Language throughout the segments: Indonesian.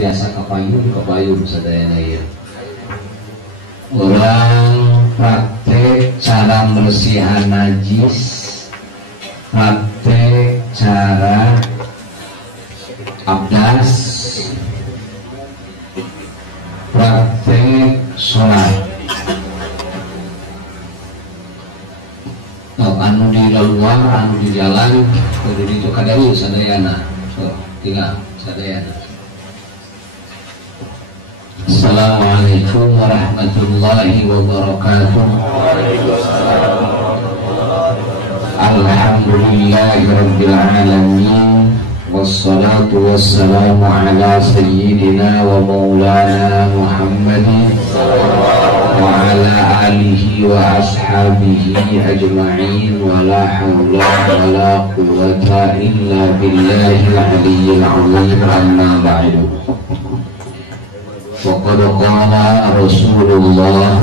biasa kepayun sadayana ieu. Urang praktek cara bersihan najis, praktek cara abdas, praktek sholat. Anu di luar, anu di jalan, kudu ditu kadaeu sadayana. So, tinggal sadayana. Assalamualaikum warahmatullahi wabarakatuh. Alhamdulillahirabbil alamin. Wassalatu wassalamu ala sayyidina wa maulana Muhammadin wa ala alihi wa ashabihi ajma'in wa la hawla wa la quwwata illa billahil aliyyil azim, amma ba'du. Faqad qala Rasulullah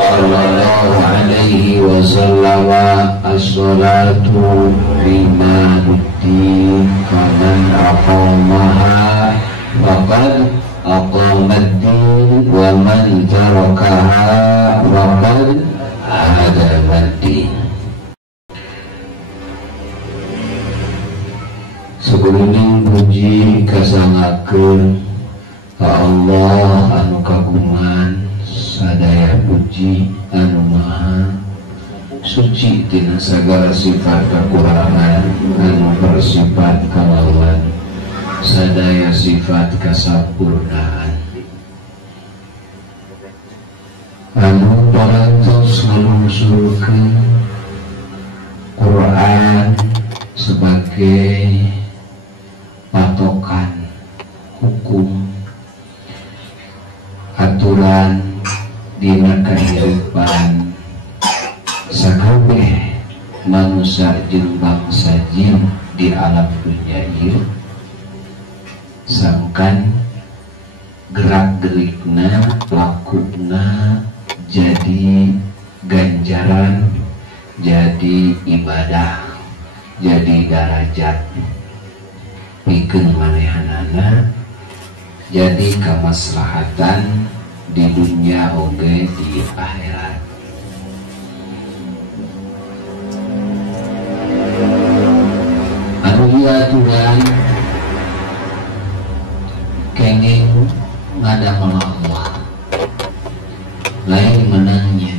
sallallahu alaihi wasallam, as-salatu imaduddin, faman aqamaha faqad aqamad-din wa man tarakaha faqad hadamad-din. Sebelum puji kasangakeun ka Allah anu kagungan sadaya puji anu maha suci tina sagala sifat kakurangan anu bersifat kalawan sadaya sifat kasempurnaan anu parantos ngalungsurkeun Quran sebagai patokan hukum aturan dina kahirupan sakabeh manusia jeung bangsa jin di alam dunya ieu, sangkan gerak-gerikna lakuna jadi ganjaran, jadi ibadah, jadi darajat pikeun manehanana jadi kemaslahatan di dunia oge di akhirat. Anu ieu aturan kenging ngadamel Allah, lain menangnya.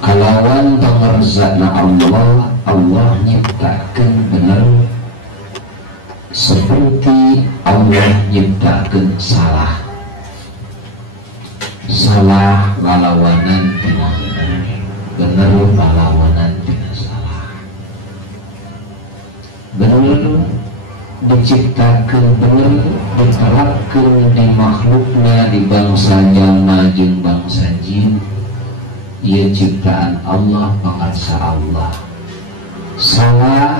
Kalawan pangarzana Allah, Allah nyiptakeun bener seperti Allah nyiptakeun salah. Salah lalawanan tina bener, bener lalawanan tina salah. Bener diciptakeun bener, diterapkeun di makhlukna, di bangsa jalma jeung bangsa jin. Ieu ciptaan Allah, pangarsa Allah. Salah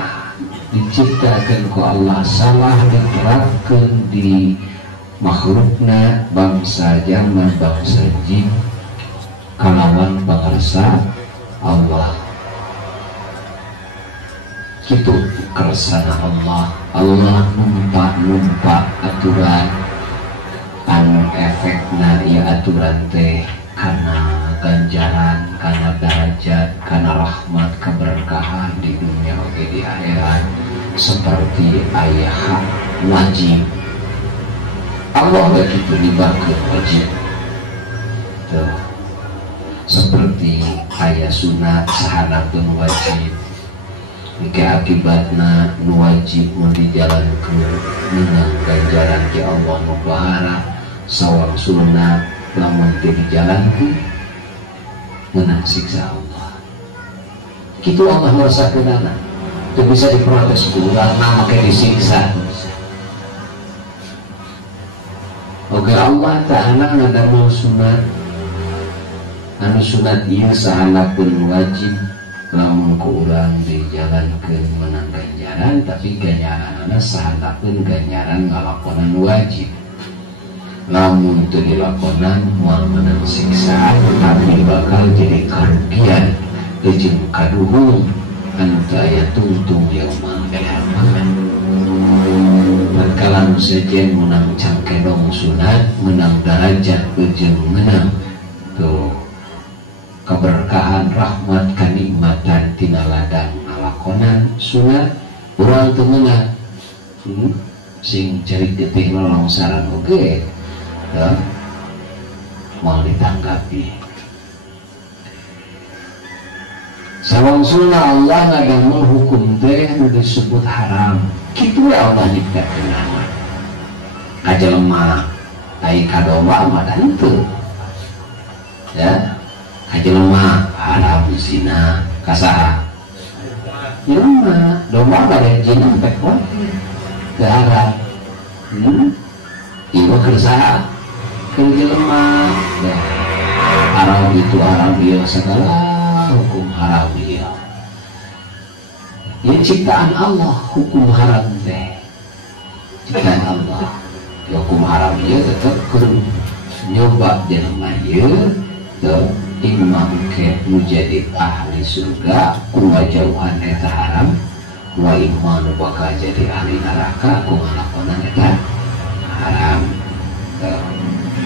diciptakan ku Allah, salah diterapkan di makhlukna bangsa jalma bangsa jin kalawan pangarsa Allah. Kitu kersana Allah. Allah numpak aturan anu efekna ieu aturan teh kana ganjaran, kana darajat, kana rahmat, keberkahan di dunia oge di akhirat, seperti aya hak wajib. Allah begitu libatkeun wajib. Tuh. Seperti aya sunat sahanakeun wajib. Mike akibatna nu wajib mun dijalankeun meunang ganjaran ti Allah nu bahara, sawang sunat lamun teu dijalankeun menang siksa Allah. Kitu Allah merasakeun anak itu bisa diprotes kurang make disiksa. Oke Allah ta'ala ngadamel sunat, anu sunat ieu sahanakeun wajib, lamun ku urang dijalankeun menang ganjaran, tapi ganjaranna sahanakeun ganjaran ngalakonan wajib. Namun itu dilakonan moal menang siksa, tapi bakal jadi karugian jeung kaduhung anu teu aya tungtung yaumul qiyamah. Berkalan sejen menang cangkedong sunat, menang derajat ujung menang tuh keberkahan rahmat kanikmatan tina ladang ngalakonan sunat urang teu meunang sing cari getih lolongsaran oge ya mau ditanggapi sawangsulna Allah ngadamel hukum teh nu disebut haram kitu we Allah nyiptakeun nama kajelema ai kadomba mah henteu ya kajelema haram zina kasaha jelema domba bade zina pek wae teu haram ieu kersaha keur jelema haram itu haram ieu segala hukum haram dia ini ciptaan Allah hukum haram teh ciptaan Allah hukum haram dia tetap kurang nyoba jelema ieu teu imam ke menjadi ahli surga kumaha jauhan eta haram wa imam bakal jadi ahli neraka kumaha lakonan eta haram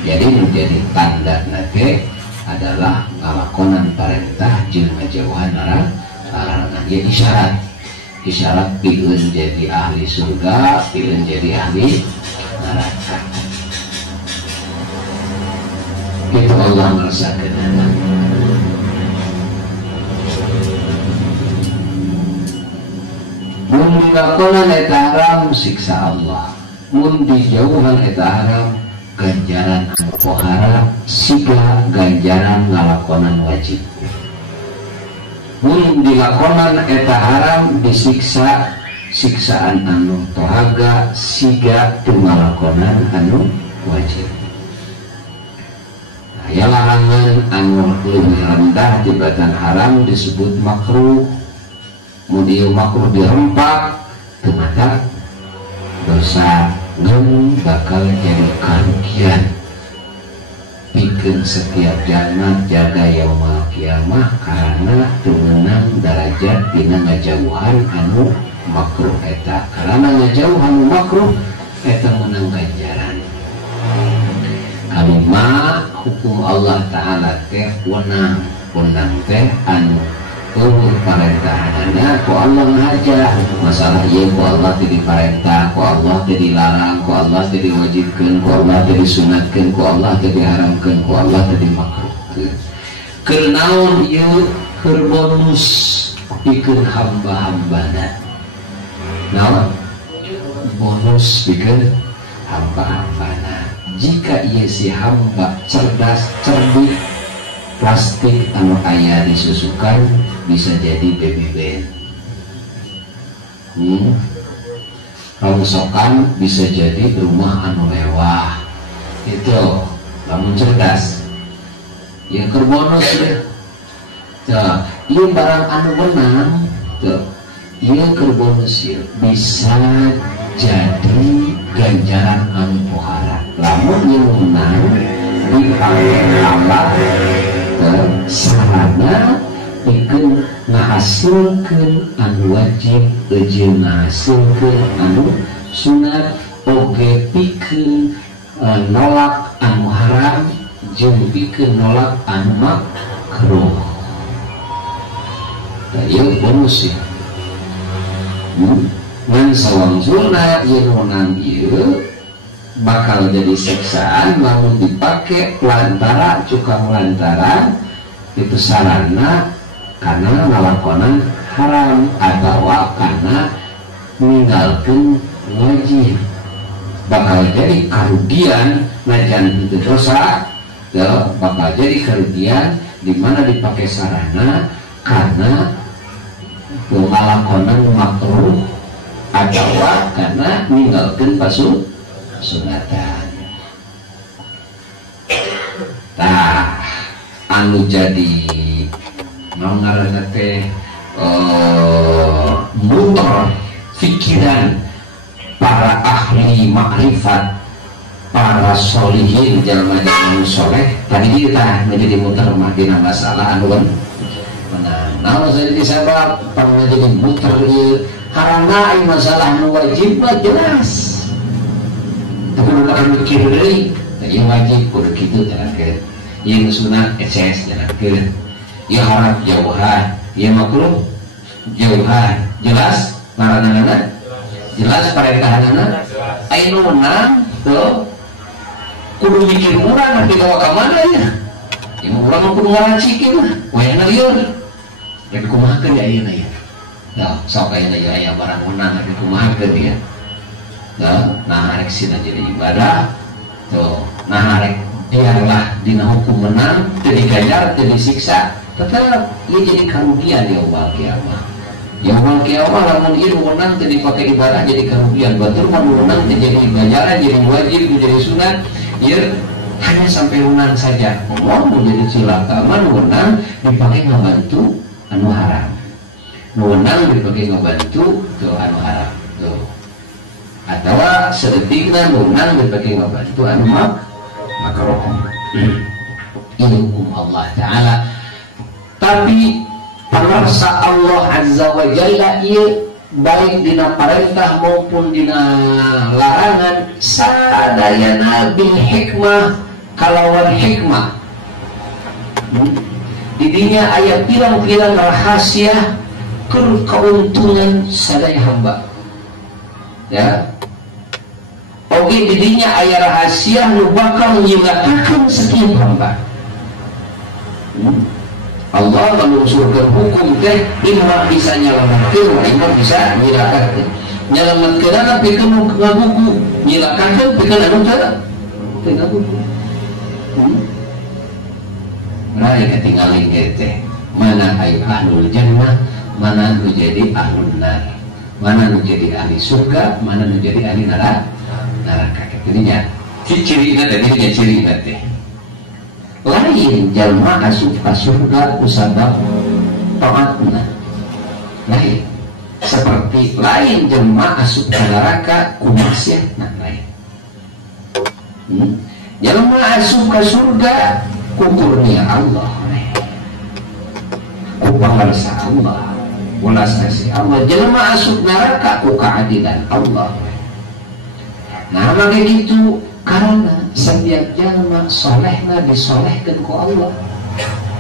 jadi menjadi tanda nate adalah ngalakonan perintah jeung ngajauhan larangan ya isyarat pikeun jadi ahli surga pikeun jadi ahli neraka itu Allah merasakan mun ngalakonan eta haram siksa Allah mun dijauhan eta haram ganjaran anu pohara siga ganjaran ngalakonan wajib mun dilakonan eta haram disiksa siksaan anu tohaga siga teu ngalakonan anu wajib aya larangan anu leuwih rendah tibatan haram disebut makruh mun ieu makruh dirempak teu mata dosa ngan bakal jadi karugian pikeun setiap jalma jaga yaumul kiamah karena teu meunang derajat dina ngajauhan anu makruh eta karena ngajauhan anu makruh eta meunang ganjaran kalima hukum Allah taala teh wenang teh anu perintahannya ku Allah ngajak masalah ieu ku Allah teu diparentah ku Allah teu dilarang ku Allah teu diwajibkeun ku Allah teu disunatkeun ku Allah teu diharamkeun ku Allah teu dimakruhkeun keur naon ieu keur bonus pikeun hamba-hambana naon bonus pikeun hamba-hambana jika ieu si hamba cerdas cerdik plastik anu aya disusukan bisa jadi baby band rongsokan bisa jadi rumah anu mewah itu namun cerdas ya kerbonus ya iya barang anu menang tuh iya kerbonus ya bisa jadi ganjaran anu pohara lamun yang menang dipakai Allah sarana pikeun ngahasilkeun anu wajib jeung ngahasilkeun anu sunat oge pikeun nolak anu haram jeung pikeun nolak anu makruh ieu bonus ya ngan sawangsulna ieu menang ieu bakal jadi siksaan namun dipakai lantaran cukang lantaran itu sarana karena ngalakonan haram atau karena meninggalkan wajib bakal jadi kerugian najan itu dosa ya, bakal jadi kerugian dimana dipakai sarana karena ngalakonan makruh atau karena meninggalkan sunatan. Nah, anu jadi ngaranna teh muter pikiran para ahli makrifat, para solihin jalma-jalma soleh. Tadi kita menjadi muter dina masalah anu menang. Nah, jadi sabab pernah jadi muter karena masalah anu wajib jelas. makan mikir deui teh wajib kudu kitu jangankeun ieu sunat eces jangankeun ieu haram jauhan ieu makruh jauhan jelas laranganna jelas perintahana anu menang tuh kudu mikir urang nanti bawa ke mana ya yang urang kudu ngaracikin mah wayana lieur tapi kumahakeun ya ayeuna ya nah sok ayeuna ya aya barang menang tapi kumahakeun ya nah arek sina jadi ibadah tuh nah arek biarlah dina hukum menang teu digajar teu disiksa tetap ieu jadi karugian di yaumul kiamah yaumul kiamah lamun ieu menang teu dipake ibadah jadi karugian batur mun menang teu jadi ganjaran jadi wajib jadi sunat ieu hanya sampai menang saja mau menjadi cilaka man menang dipake ngabantu anu haram menang dipake ngabantu tuh anu haram tuh atau sedetikna menang dipake ngabantu anu makruh ini hukum Allah Ta'ala tapi palarsa Allah Azza wa Jalla ieu baik dina perintah maupun dina larangan sadayana bil hikmah kalawan hikmah didinya aya pirang-pirang rahasia keuntungan sadaya hamba ya oke didinya aya rahasia nu bakal nyilakakeun setiap hamba Allah menunjukkan hukum teh imma bisa nyelamatkeun imma bisa nyilakakeun nyelamatkeun tapi pikeun ngagugu nyilakakeun pikeun anu teu ngagugu rai ketinggalan teh mana ay ahlul jannah mana nu jadi ahlun nar mana nu jadi ahli surga mana nu jadi ahli neraka ketidinya ciri-cirina teh dinya cirina teh lain jalma asup ka surga kusabab taatna lain seperti lain jalma asup ka neraka ku maksiatna lain jalma asup ka surga ku kurnia Allah ku pahalsa Allah welas kasih Allah jalma asup neraka ku keadilan Allah nah maka gitu karena setiap jalma solehna disolehkan ku Allah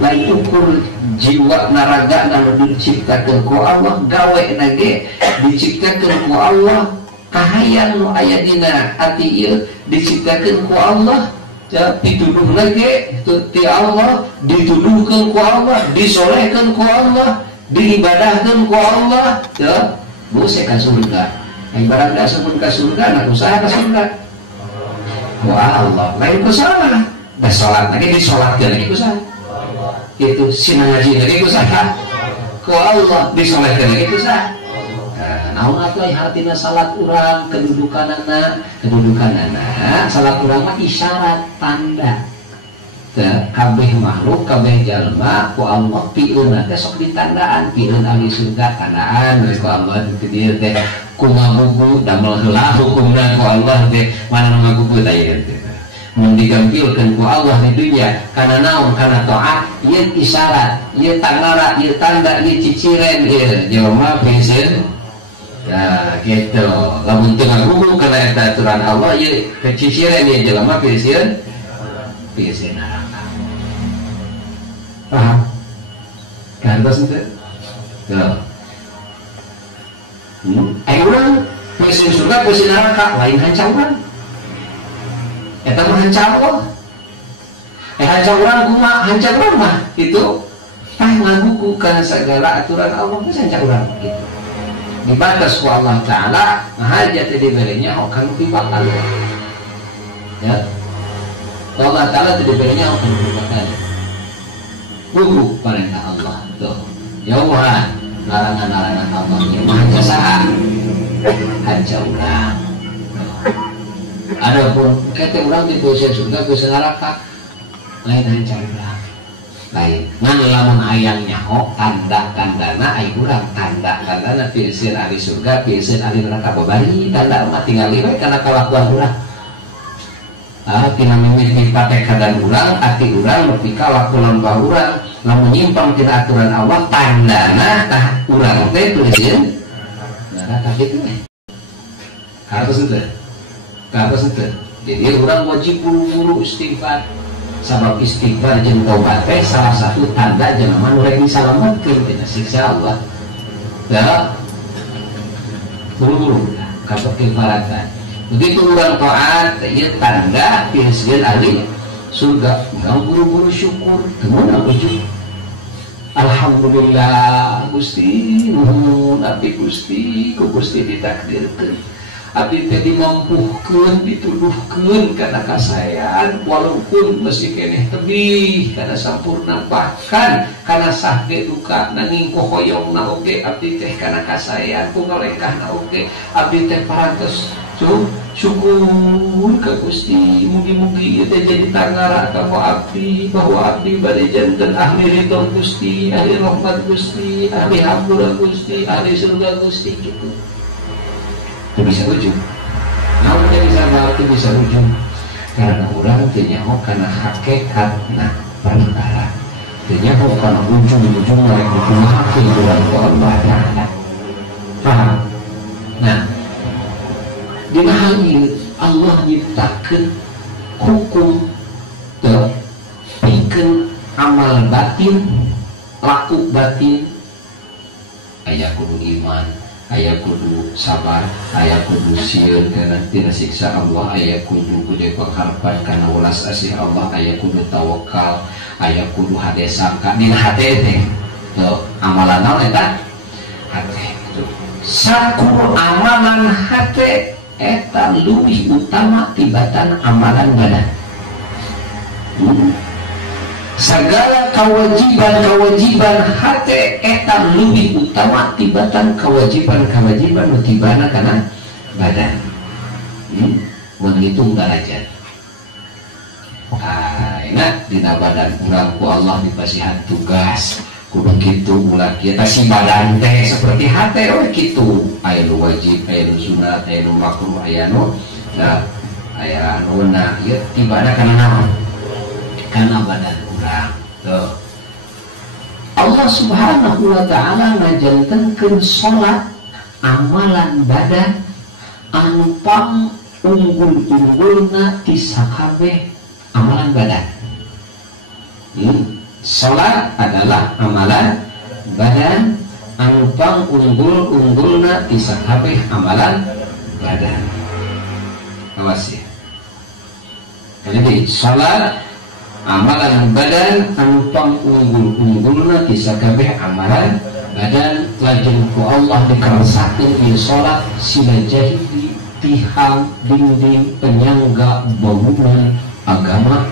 lain ukur jiwa naraga nanu diciptakan ku Allah gawe nage diciptakan ku Allah kahayang nu aya dina ati ieu diciptakan ku Allah dituduh lagi ti Allah dituduhkan ku Allah disolehkan ku Allah diibadahkan ku Allah bose ka surga ibarat asupun ka surga nak usaha ka surga wah Allah lain kusaha dah sholat lagi disolatkan lagi kusaha itu sinang ngaji lagi kusaha ku Allah disolatkan lagi kusaha naon atuh hartina salat urang kedudukanana salat urang mah isyarat tanda kabeh makhluk kabeh jalma ku Allah pieun teh sok ditandaan pieun ahli surga tandaan ku Allah teu dieu teh kumagugu damel heula hukumna ku Allah teh mana ngagugu tah ieu teh mun digampilkeun ku Allah di dunya kana naon kana taat ieu isyarat ieu tangara ieu tanda ieu ciciren ieu jelema pieun ya gitu lamun teu ngagugu kana eta aturan Allah ieu keciciren ieu jelema pieun neraka paham kan terus itu ayo urang mesin surga mesin neraka lain hancang urang eta mah hancang Allah hancang urang kumaha hancang urang mah itu ngagugu kana segala aturan Allah geus hancang urang gitu dibatas ku Allah Ta'ala ngahaja teh diberinya kan pipakan ya Allah Ta'ala teh diberinya kan pipakan gugu perintah Allah tuh jauhan larangan-larangan Allah yang maha jasa hancur urang adapun kete urang di dosa surga dosa neraka lain hancur urang lain ngan lamun hayang nyaho tanda-tandana ai urang tanda-tandana pieuseun ahli surga pieuseun ahli neraka babari tanda mah tinggal we kana kalakuan urang tina mimiti patekan urang ati urang nepi ka lakunan ka urang lamun nyimpang tina aturan Allah tandana tah urang teh pieuseun neraka kitu we hartos teu Jadi orang wajib buru-buru istighfar. Sabab istighfar jeung tobat teh salah satu tanda jelema nu rek disalametkeun tina siksa Allah. Ya. Buru-buru ka istighfaratan. Begitu orang taat, ieu tanda pirsieun ahli surga. Urang buru-buru syukur, temenan ujug. Alhamdulillah Gusti, nuhun abdi Gusti, ku Gusti ditakdirkeun. Abdi teh dimampuhkeun, dituduhkeun kana kasayaan walaupun masih keneh tebih kana sampurna, bahkan kana sahge duka nanging kohoyongna oge abdi teh kana kasayaan ku ngalengkahna oge abdi teh parantos syukur ka Gusti. Mugi-mugi ieu teh jadi tangara kanggo abdi bahwa abdi bade janten ahli ridho Gusti, ahli rahmat Gusti, ahli hampura Gusti, ahli surga Gusti gitu. Itu bisa ujung. Namun teh bisa berarti bisa ujung karena urang teu nyaho kana hakikatna perkara. Teu nyaho kana ujung-ujung rek dikumahakeun urang ku Allah Ta'ala. Paham? Nah, dina hal ieu Allah nyiptakeun hukum teu pikeun amal batin, laku batin, aya kudu iman, aya kudu sabar, aya kudu sieun kana tina siksa Allah, aya kudu gede pengharapan kana welas asih Allah, aya kudu tawakal, aya kudu hade sangka dina hate teh. Teu amalan naon eta? Hate. Sakur amalan hate eta luwih utama tibatan amalan badan. Segala kewajiban hate eta luwih utama tibatan kewajiban tibana kana badan. Mun ngitung derajat. Enak dina badan urang ku Allah dipasihan tugas. Kudu kitu ulah kieu si badan teh seperti hate we kitu. Aya nu wajib, aya nu sunat, aya nu makruh, aya nu aya anu na ieu tibana kana naon? Kana badan urang. Tuh. Allah Subhanahu wa taala ngajantenkeun salat amalan badan anu pang unggul-unggulna ti sakabeh amalan badan. Salat adalah amalan badan anu pang unggul-unggulna ti sakabeh amalan badan. Awas ya. Jadi salat amalan badan anu pang unggul-unggulna ti sakabeh amalan badan, lajeng ku Allah dikersakeun ieu salat sila jadi tihang dinding penyangga bangunan agama.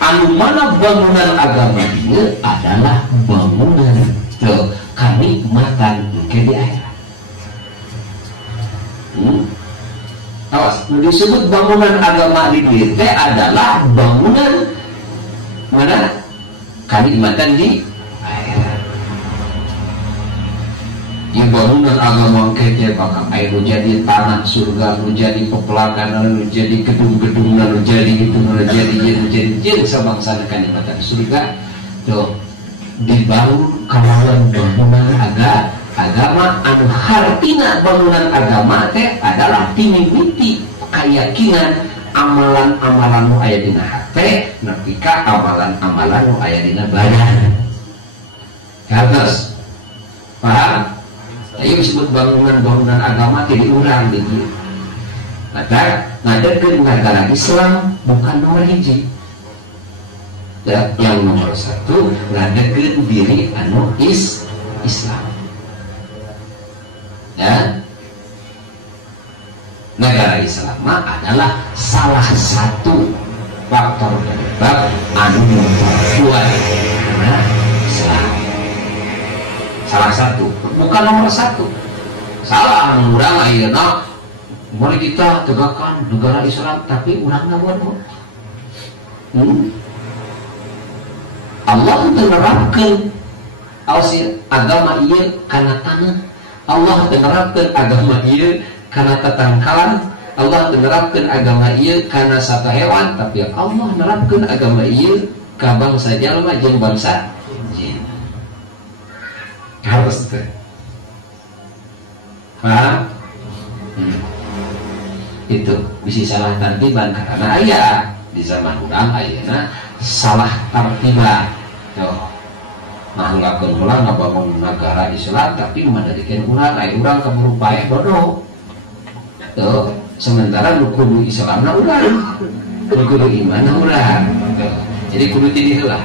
Anu mana bangunan agama ieu adalah bangunan kanikmatan ke di akhirat. Awas, disebut bangunan agama di dieu teh adalah bangunan mana? Kanikmatan di akhirat. Ya bangunan agama keke bakal air nu jadi tanah surga, nu jadi pepelakan, nu jadi gedung-gedung, nu jadi itu, nu jadi sabangsana kanikmatan surga. Tuh dibangun kawalan bangunan agama anu hartina bangunan agama teh adalah timimiti keyakinan amalan-amalan nu aya dina hate nepi ka amalan-amalan nu aya dina badan. Terus paham? Ayo disebut bangunan agama tidak urang gitu. Maka ngadekeun negara Islam bukan nomor hiji. Yang nomor satu ngadekeun diri anu Islam. Ya. Negara Islam adalah salah satu faktor penyebab anu membuat Islam. Salah satu, bukan nomor satu. Salah urang ayeuna mari kita tegakkan negara Islam tapi urang ngabodoh. Allah menerapkan agama ieu kana tanah. Allah menerapkan agama ieu kana tatangkalan. Allah menerapkan agama ieu kana satu hewan, tapi Allah menerapkan agama ieu ka bangsa jalma jeung bangsa jin. Harus teh. Paham? itu bisa salah tartiban karena ayah di zaman urang ayeuna salah tartiban tuh mahlakkeun ulang ngabangun negara Islam tapi mandadikeun urang aya urang kaburu bae bodoh tuh sementara nu kudu Islamna urang nu kudu imanna urang tuh jadi kudu ti diheula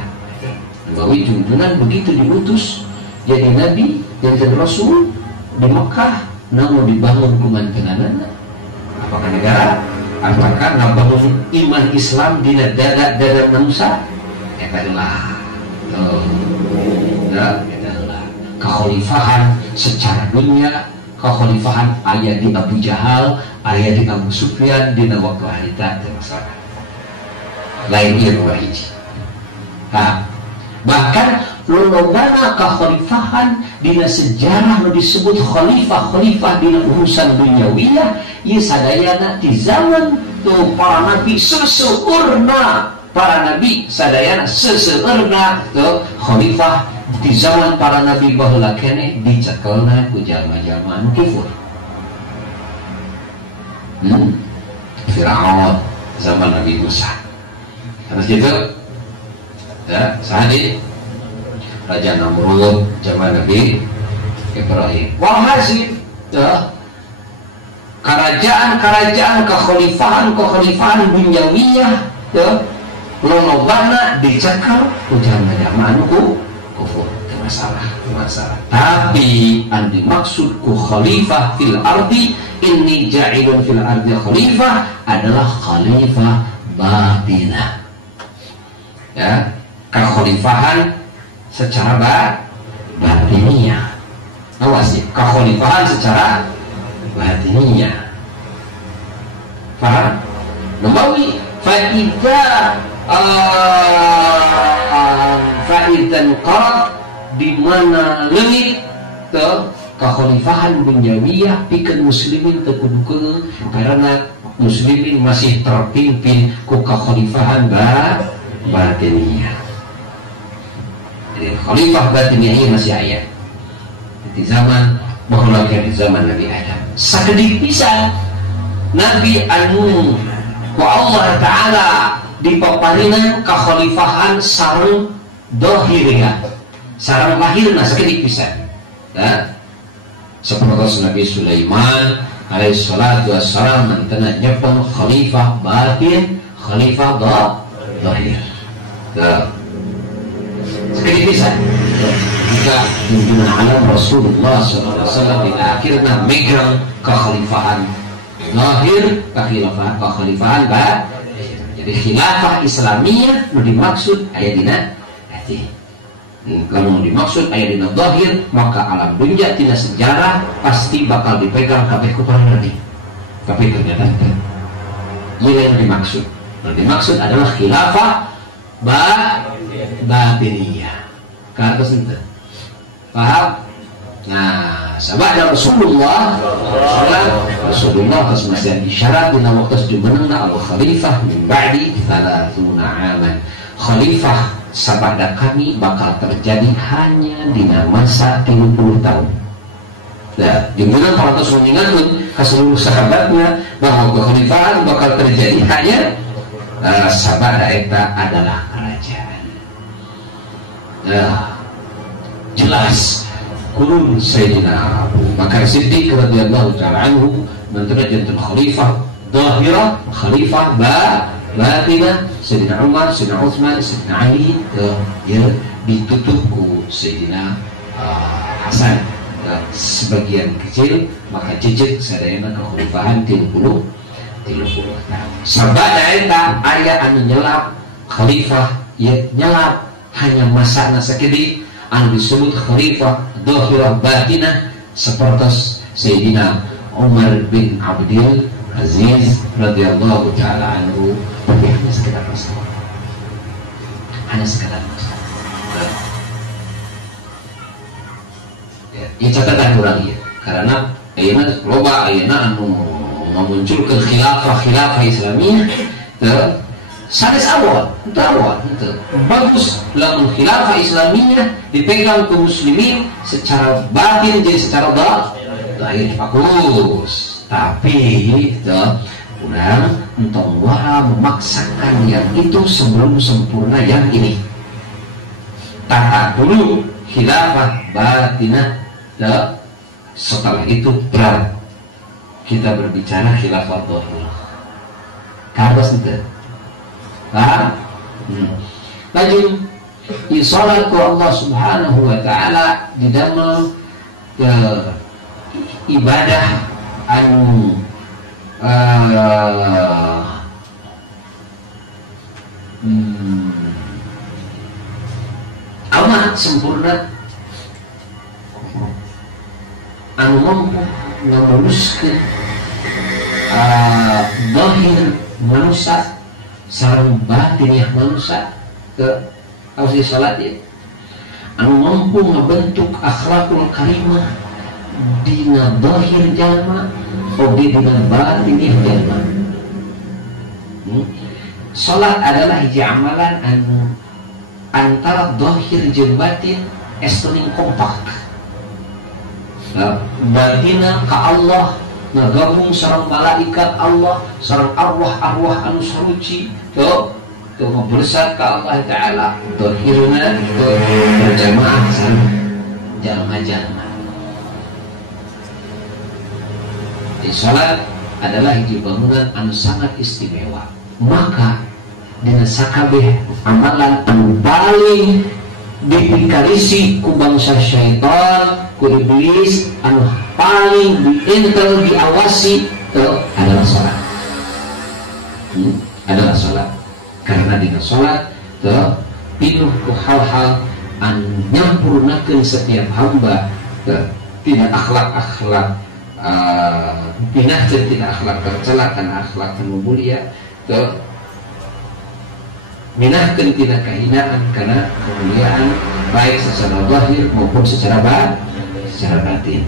bahwa junjunan begitu diutus jadi nabi jadi rasul di Mekah namun dibangun kumantenanana apakah negara apakah ngabangun iman Islam di dada manusia eta heula eta heula kekhalifahan secara dunia kekhalifahan aya di Abu Jahal aya di Abu Sufyan dina waktu harita teu masalah lain ieu nu hiji bahkan lolobana kekhalifahan dina sejarah nu disebut khalifah dina urusan duniawiyah ieu sadayana di zaman tuh para nabi seseueurna para nabi sadayana seseueurna tuh khalifah di zaman para nabi baheula keneh dicekelna ku jalma-jalma anu kufur Firaun zaman Nabi Musa terus gitu ya sahadi Raja Namrud zaman Nabi Ibrahim walhasil ya kerajaan kekhalifahan dunyawiyah ya lolobana dicekal ku jalma-jalma anu kufur itu masalah tapi an dimaksud ku khalifah fil ardi inni ja'ilun fil ardi khalifah adalah khalifah batinah ya kekhalifahan secara batiniyah awas ya kekhalifahan secara batiniyah paham? Nabawi fa'idha fa'idan qarat di mana leungit teu kekhalifahan dunyawiyah pikeun muslimin teu kudu karena muslimin masih terpimpin ku kekhalifahan batiniyah. Jadi khalifah batiniyah ini masih aya di zaman baheula di zaman Nabi Adam. Sakedik pisan Nabi anu ku Allah Ta'ala dipaparingan kekhalifahan sareng dohirnya sareng lahirna sakedik pisan ya seperti Nabi Sulaiman alaihi salatu wassalam mantena nyepeng khalifah batin khalifah dohir ya sakedik pisan jika junjungan alam Rasulullah SAW di akhirnya megang kekhalifahan lahir kekhalifahan jadi khilafah Islamiyah nu dimaksud aya dina hati kalau dimaksud aya dina zahir maka alam dunia tina sejarah pasti bakal dipegang kabeh ku para nabi tapi ternyata ieu yang dimaksud adalah khilafah batiniyah kados henteu paham. Nah, sabada Rasulullah kasmasian isyarat dina waktu jumenengna al khalifah min ba'di 30 aman. Khalifah sabada kami bakal terjadi hanya dina masa 30 tahun. Nah, jumeneng parantos mengingatkeun ka seluruh sahabatnya bahwa kekhalifahan bakal terjadi hanya sabada eta adalah kerajaan. Nah, jelas kurun Sayyidina Abu Bakar Siddiq radhiyallahu ta'ala anhu menterjemahkan khalifah zahirah khalifah batinah Sayyidina Umar, Sayyidina Utsman, Sayyidina Ali ya ditutup ku Sayyidina Hasan sebagian kecil maka jejeg sadayana kekhalifahan 30 tahun sabada eta aya anu nyelap khalifah ya nyelap hanya masana sakedik anu disebut khalifah dhahirah batinah seperti Sayyidina Umar bin Abdul Aziz radhiyallahu ta'ala anhu tapi hanya sekedar masalah ya catatan urang ieu karena ayeuna loba ayeuna anu memunculkeun khilafah Islamiyah sanes awal itu bagus lamun khilafah Islamiyah dipegang ke muslimin secara batin jadi secara zahir bagus tapi Kurang entong wara memaksakan yang itu sebelum sempurna yang ini. Tata dulu khilafah batinah, setelah itu berat kita berbicara khilafah dhahirah. Kabas itu. Lagi salat ku Allah Subhanahu wa taala di dalam ibadah anu amat sempurna anu mampu ngamuluskeun zahir manusia sareng batiniah manusia ke ausih salat ya anu mampu ngabentuk akhlakul karimah dina zahir jalma oge dina batiniah jalma. Salat adalah hiji amalan anu antara zahir jeung batin estening kompak. Batina ka Allah ngagabung sareng malaikat Allah sareng arwah-arwah anu saruci tuh bersat ka Allah taala zahirna berjamaah sareng jalma-jalma. Salat adalah hiji bangunan anu sangat istimewa. Maka dina sakabeh amalan anu paling dipikarisi ku bangsa syaitan, ku iblis, anu paling diintel diawasi adalah salat. Adalah salat. Karena dina salat pinuh ku hal-hal anu nyampurnakeun setiap hamba tidak akhlak-akhlak pinahkeun tina akhlak tercela kana akhlak anu mulia minahkeun tina kahinaan kana kemuliaan baik secara zahir maupun secara batin.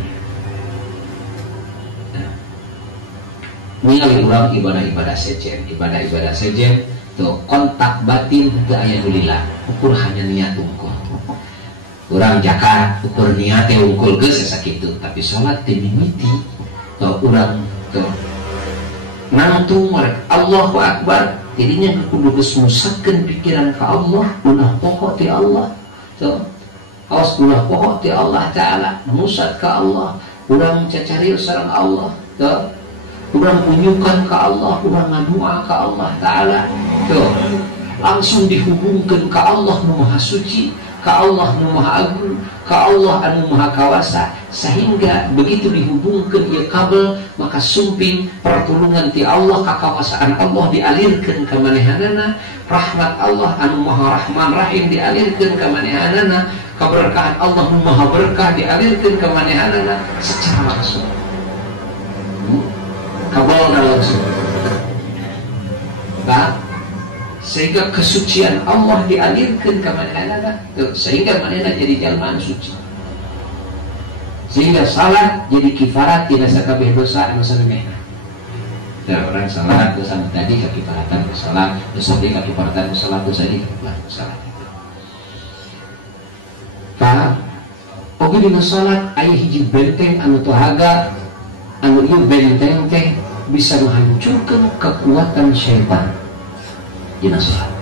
Ningali urang ibadah-ibadah sejen tuh kontak batin teu aya lillah, ukur hanya niat unggul. Urang zakat ukur niat teh unggul geus sakitu, tapi salat teh mimiti tuh urang tuh nangtung marek Allahu Akbar jadinya kudu geus musatkeun pikiran ka Allah, ulah pokok ti Allah tuh awas ulah pokok ti Allah taala musat ka Allah, urang cacarios sareng Allah tuh urang unyukan ka Allah, urang ngadua ka Allah taala tuh langsung dihubungkeun ka Allah nu maha suci, ka Allah nu maha agung, ka Allah anu maha kawasa, sehingga begitu dihubungkeun ieu kabel maka sumping pertolongan ti Allah, kakawasaan Allah dialirkeun ka manehanana, rahmat Allah anu maha rahman rahim dialirkeun ka manehanana, keberkahan Allah nu maha berkah dialirkeun ka manehanana secara langsung. Kabel langsung. Sehingga kesucian Allah dialirkan ke manehna, sehingga manehna jadi jalma suci. Sehingga salat jadi kifarat tina sakabeh dosa anu sanemehna. Orang salat dosa tadi kakifaratan salat, dosa tadi kakifaratan salat, dosa tadi kakifaratan salat. Paham? Oge dina salat aya hiji benteng anu tohaga, anu ieu benteng teh bisa menghancurkan kekuatan syaitan. Dina salat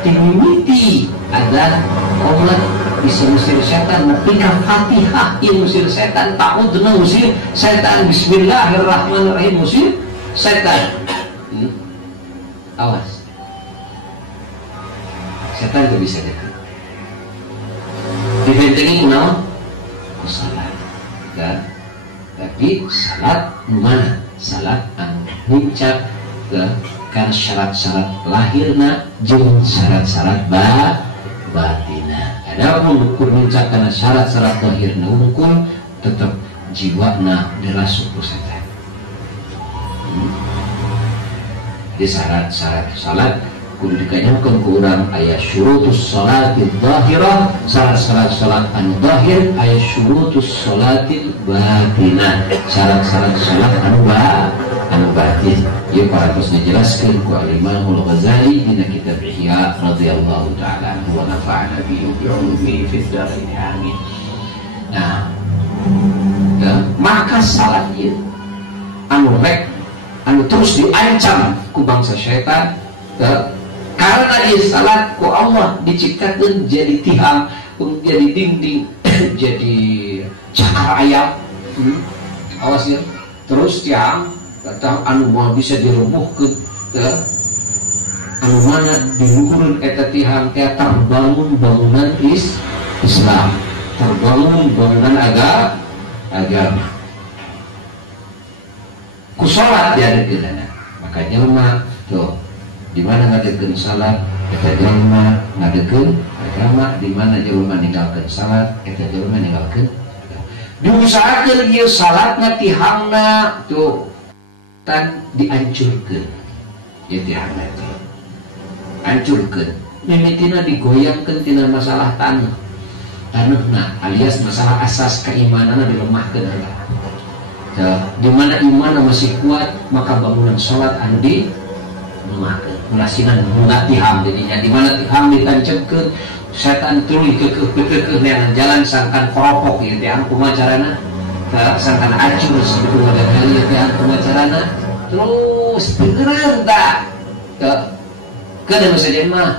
timimiti ada obat bisa musir setan, nepika Fatihah yang musir setan, takut dengan musir setan, bismillahirrahmanirrahim musir setan. Awas setan itu bisa dekat dibentengi kunaon ku salat kan. Tapi salat mana? Salat anu nincak kan syarat-syarat lahirna jeung syarat-syarat batina. Adapun ukur nincak kana syarat-syarat lahirna unggul tetap jiwana dirasup ku setan. Di syarat-syarat salat kudu dikajankeun ku urang aya syurutus sholatil zahirah, syarat-syarat salat anu zahir, aya syurutus sholatil batinah, syarat-syarat salat anu batin. Ieu paratos dijelaskeun ku Imam Al-Ghazali dina kitab Ihya radhiyallahu taala anhu wa nafa'ana bihi bi ulumihi fid dharain amin. Nah, maka salat ieu anu rek anu terus diancam ku bangsa syaitan karena dia salat ku Allah diciptakan jadi tihang, jadi dinding, jadi cakar ayam. Awas ya, terus tiang kata anu mau bisa dirumbuhkan anu mana diluhurun eta tihang teh terbangun bangunan Islam, terbangun bangunan agama ku salat ya ada. Maka jelema tuh di mana ngadekeun salat eta jelema ngadekeun agama, di mana jelema ninggalkeun salat eta jelema ninggalkeun diusahakeun ieu salatna tihangna tuh tan dihancurkeun ieu tihangna teh hancurkeun mimitina digoyangkeun tina masalah tanahna alias masalah asas keimananna dilemahkeun heula. Di mana iman masih kuat maka bangunan sholat anu di melasinan mulai tiham jadinya di mana tiham ditancapkeun setan tuluy kekeh neangan jalan sangkan koropok ieu teh kumacarana sangkan acur sebelum ada kali teh kumacarana terus beneran da kada saja mah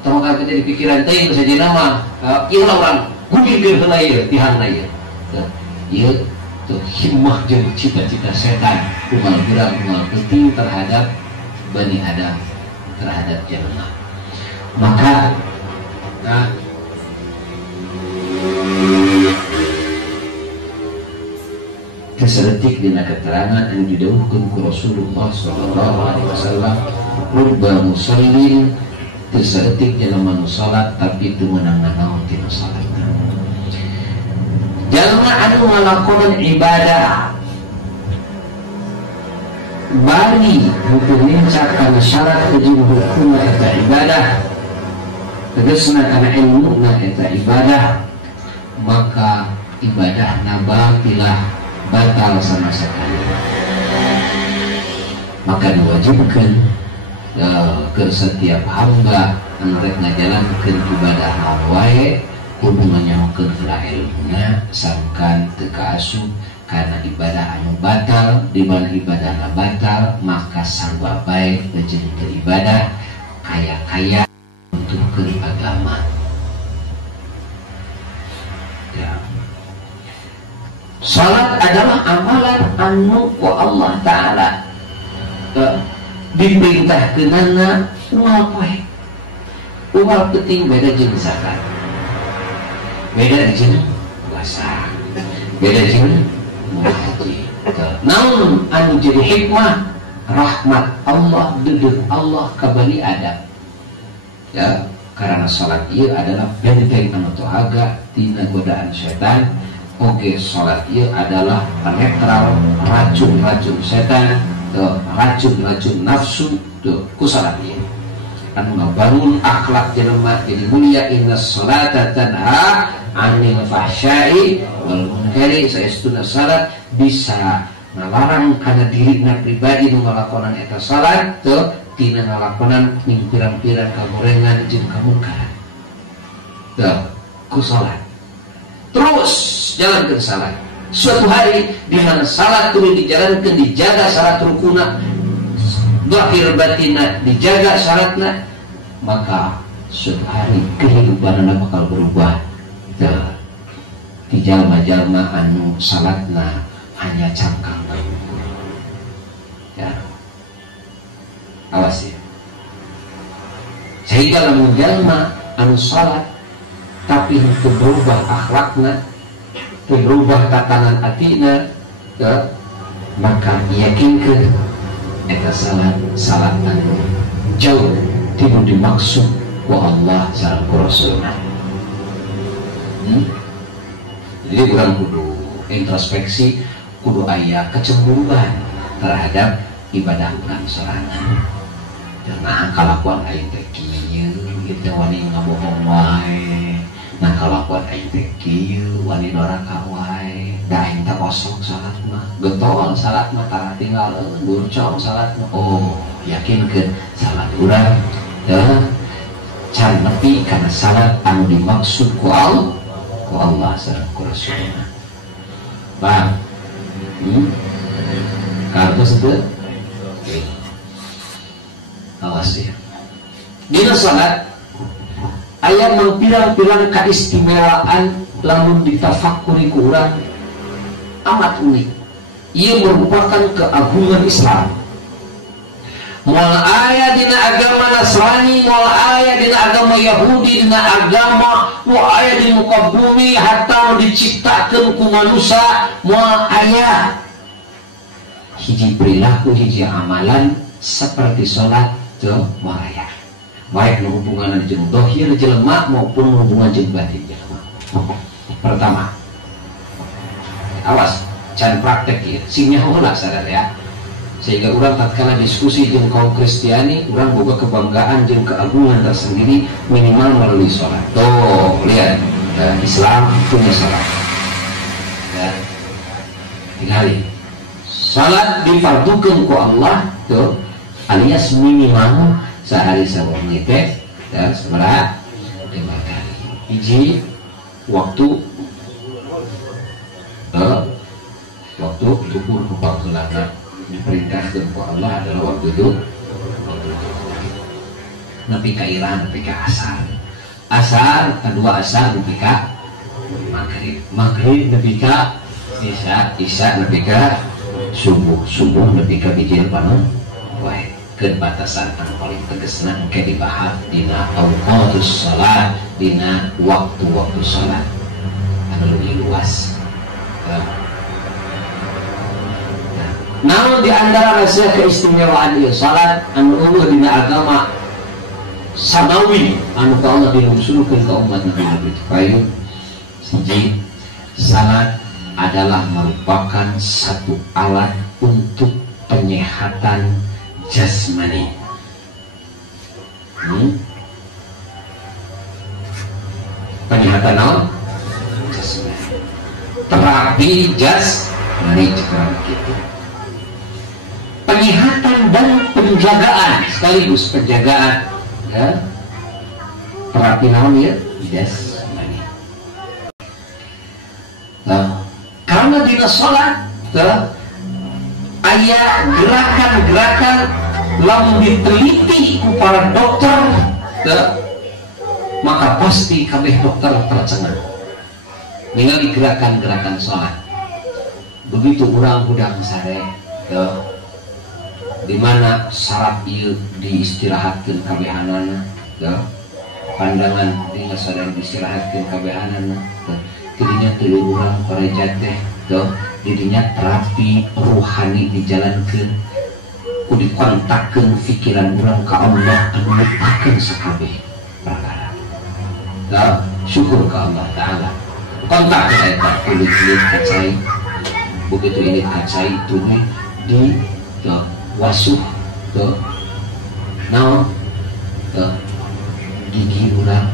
tong ka jadi pikiran teh saja nama ieu orang gugikeun heula ieu tihangna ieu ieu tuh himmah jeung cita-cita setan umal gerak umal penting terhadap Bani Adam, terhadap jelema. Maka keseretik dina keterangan yang didhawuhkeun ku Rasulullah sallallahu alaihi wasallam rubba musallin keseretik jelema nu salat tapi teu meunang nanaon tina salatna. Jalma anu ngalakonan ibadah bari hukum nincak kana syarat ujung hukum eta ibadah tegasna kana ilmu na eta ibadah maka ibadah nabatilah batal sama sekali. Maka diwajibkan ke setiap hamba anu rek ngajalankeun ibadah wae kudu nganyahokeun heula ilmuna sangkan teu kaasup karena ibadah anu batal. Di mana ibadahna batal maka sarua bae jeung teu ibadah kaya-kaya untukkeun agama ya. Salat adalah amalan anu ku Allah Ta'ala diperintahkeunana umal poe umal penting beda jeung zakat, beda jeung puasa, beda jeung haji. Namun anu jadi hikmah rahmat Allah dedeuh Allah ka Bani Adam ya, karena salat ieu adalah benteng anu tohaga tina godaan setan. Oke, salat ieu adalah penetral racun-racun setan, racun-racun nafsu tuh ku salat ieu anu ngabangun akhlak jelema jadi mulia. Inna sholata tanha 'anil fahsya'i wal munkari. Saestuna salat bisa ngalarang kana dirina pribadi nu ngalakonan eta salat teu tina ngalakonan pirang-pirang kagorengan jeung kamungkaran teu ku salat. Terus jalankeun salat. Suatu hari di mana salat kudu dijalankeun, dijaga syarat rukuna, zahir batinna dijaga syaratna, maka suatu hari kehidupanna bakal berubah. Di jalma-jalma anu salatna hanya cangkang berukur ya, awas ya. Sehingga lamun jalma anu salat tapi teu berubah akhlakna, teu berubah tatanan atina ya, maka yakinkeun eta salat anu jauh tidak dimaksud ku Allah sareng ku Rasulna. Jadi kurang kudu introspeksi, kudu aya kecemburuan terhadap ibadah urang sorangan. Nah kalakuan aing teh kieu kitu wani ngabohong wae. Nah kalakuan aing teh kieu wani doraka wae. Da aing teh kosong salat mah, getol salat mah tara tinggal burcong salat mah. Oh, yakinkeun salat urang teh can nepi kana salat anu dimaksud ku Allah sareng ku Rasulna. Paham? Kartos teu Awas ya. Dina salat aya mangpirang-pirang kaistimewaan lamun ditafakuri ku urang amat unik. Ia merupakan keagungan Islam. Moal aya dina agama Nasrani, moal aya dina agama Yahudi, dina agama moal aya di muka bumi hatta diciptakeun ku manusia, moal aya hiji perilaku, hiji amalan seperti sholat teu moal aya. Baik nu hubungan jeung dohir jelema maupun hubungan jeung batin jelema. Pertama, awas can praktek ieu, singnya heula sadar ya. Sehingga orang tatkala diskusi jeung kaum Kristiani, orang boga kebanggaan jeung keagungan tersendiri minimal melalui sholat. Tuh, lihat, Islam punya sholat. Ya. Tinggali. Sholat difardukeun ku Allah, tuh, alias minimal sehari sabab menit, ya, sabaraha 5 kali. Hiji waktu duhur ku bageulana diperintahkan ku Allah adalah waktu itu nepi ka ira, nepi ka asar kedua asar nepi ka maghrib nepi ka isya nepi ka subuh nepi ka bijil panon wae. Keun batasan anu paling tegasna engke dibahas dina auqatus shalat, dina waktu-waktu salat anu lebih luas. Namun di antara rahasia keistimewaan ieu salat anu eueuh dina agama samawi anu ka Allah dilungsurkeun ka umat Nabi Ibrahim. Siji, salat adalah merupakan satu alat untuk penyehatan jasmani. Penyehatan apa? Jasmani. Terapi jasmani sekarang gitu. Penyehatan dan penjagaan sekaligus penjagaan, ya. Terapi naon ya? Jasmani. Nah, karena dina sholat, aya gerakan-gerakan lamun diteliti ku para dokter, maka pasti kabeh dokter tercengang ningali gerakan-gerakan sholat. Begitu urang budang sare, di mana saraf ieu diistirahatkeun kabehanana, pandangan dina sadar diistirahatkeun kabehanana, tidinya teu urang pareja teh, didinya terapi rohani dijalankeun, ku dikontakkeun pikiran urang ka Allah anu mutakeun sakabeh perkara. Syukur ka Allah Ta'ala. Kontak ka eta kulit-kulit kacai, begitu ini kacai tunai di wasuh naon gigi urang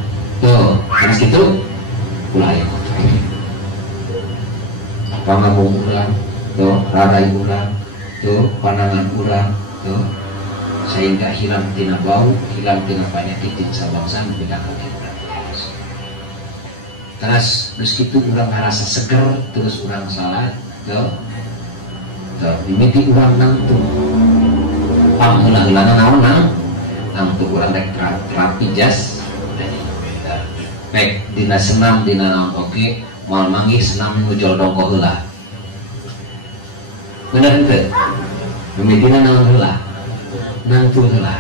harus gitu ulah aya pangambung urang rarai urang pandangan urang sehingga hilang tina bau, hilang tina penyakit sabangsan beda kali urang. Terus kitu urang ngarasa seger terus urang salat dimiti urang nangtung pangheula-heulana naon nangtung urang rek terapi jas baik dina senam dina naon oke moal manggih senam ngujol dongko heula bener teu mimitina naon heula nangtung heula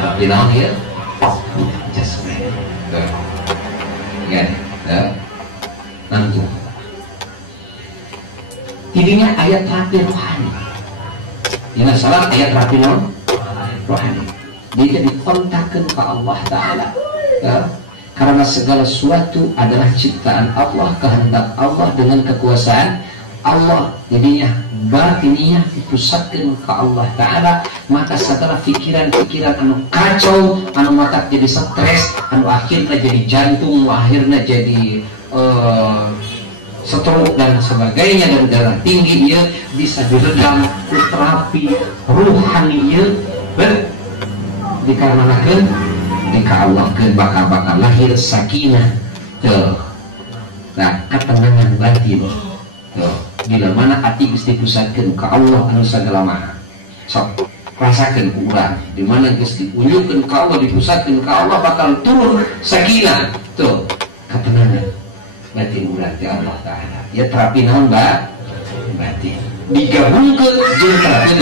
terapi naon ieu jas ya nangtung tidinya ayat terapi rohani. Dina salat ayat terapi rohani. Dia dikontakkan ke Allah Ta'ala, karena segala sesuatu adalah ciptaan Allah, kehendak Allah dengan kekuasaan Allah. Jadinya batiniah dipusatkan ke Allah Ta'ala, maka setelah pikiran-pikiran anu kacau, anu mata jadi stres, anu akhirnya jadi jantung, akhirnya jadi stroke dan sebagainya dan darah tinggi, ia bisa diredam ku terapi ruhani ieu dikarenakeun dikaallahkeun bakal lahir sakinah ketenangan batin bila mana hati geus dipusatkeun ka Allah anu sagala maha. Sok rasakan kurang di mana geus diunjukkeun ka Allah, dipusatkeun ka Allah, bakal turun sakinah tuh ketenangan batin urang ti Allah taala. Ya terapi naon Mbak? Batin digabungkeun jeung terapi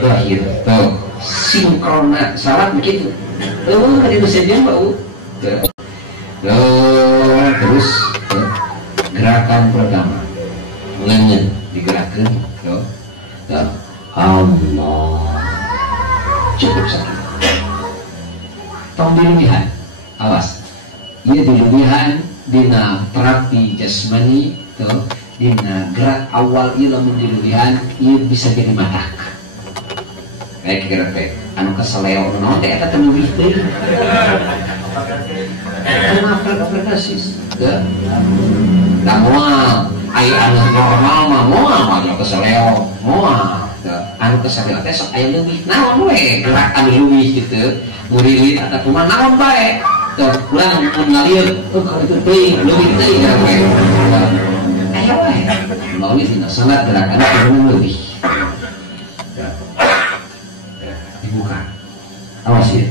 zahir tuh sinkrona salat begitu. Kada bisa jeung Mbak. Terus gerakan pertama lengan digerakkan Allah cukup sakit tong dilumihan awas ia dilumihan dina terapi jasmani tuh dina gerak awal ia lamun dilumihan ia bisa jadi matak kayak gerak anu keseleo naon teh eta teh leuwih teh kenapa operasi teu da moal ai anu normal mah moal keseleo moal anu keseleo teh sok aya leuwih naon we gerak anu leuwih kitu murilit atawa kumaha naon bae teu urang mun ngalieur ka itu teuing leuwih teuing gerak we aya we melalui dina salat gerakan anu leuwih dibuka awas ya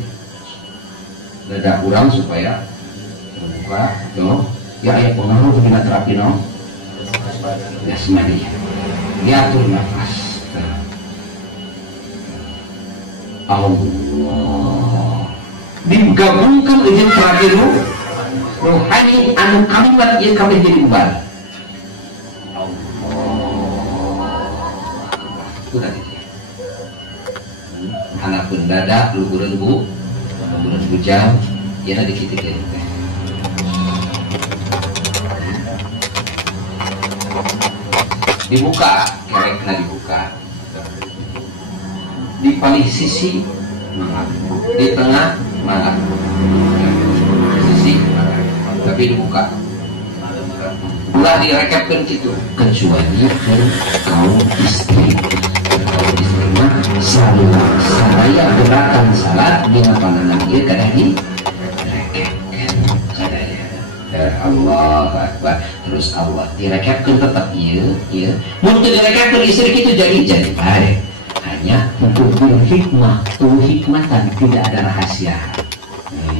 dada urang supaya membuka tuh ya aya pengaruh dina terapi no jasmani diatur nafas Allah digabungkan dengan terapi rohani anu kalimat yang kami jadi ubah Allah itu tadi anak pun dada luhureun bujang ya tadi kita dibuka, kira-kira dibuka di paling sisi mana, di tengah mana, sisi mana, tapi dibuka ulah direkapkan gitu kecuali kaum istri mah saya gerakan salat dengan pandangan dia kadang ini Allah Akbar terus Allah direkapkan tetap iya mungkin direkapkan istri itu jadi baik hanya untuk hikmah tuh hikmatan tidak ada rahasia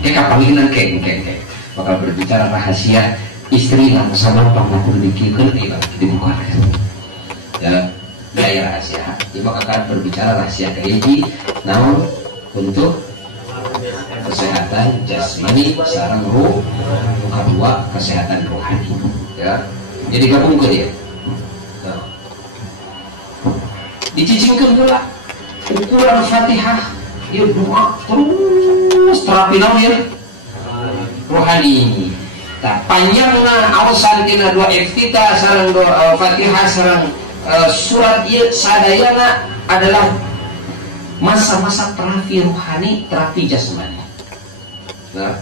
kayak kapanginan kayak bakal berbicara rahasia istri nggak sabar panglaku dikikir dibuka ya gaya rahasia dia akan berbicara rahasia kayak ini namun untuk kesehatan jasmani sareng ruh kedua kesehatan rohani ya jadi gabung ke dia dicicingkan pula ukuran Fatihah dia doa terus terapi ya rohani tak panjangna awasan tina dua iftitah sareng doa Fatihah sareng surat ieu sadayana adalah masa-masa terapi rohani terapi jasmani. Nah,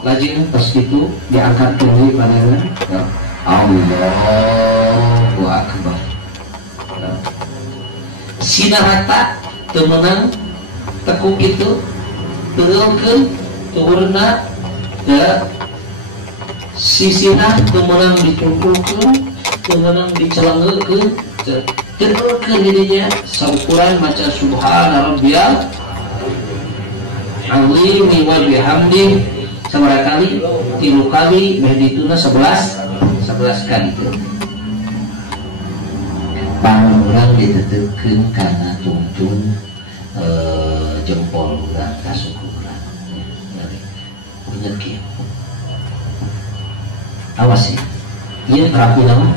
lajeng pas itu diangkat tinggi pandangan ya. Allahu Akbar ya. Sinarata temenang tekuk itu turunkan turunna ke sisina temenang dikumpulkan temenang dicelengkeun turunkan dirinya saukuran maca subhana rabbiyal azim wa bihamdi sabaraha kali 3 kali medituna 11 kali pangurang ditetepkeun kana tungtung jempol urang kasuk urang punya awas ya ieu terapi nama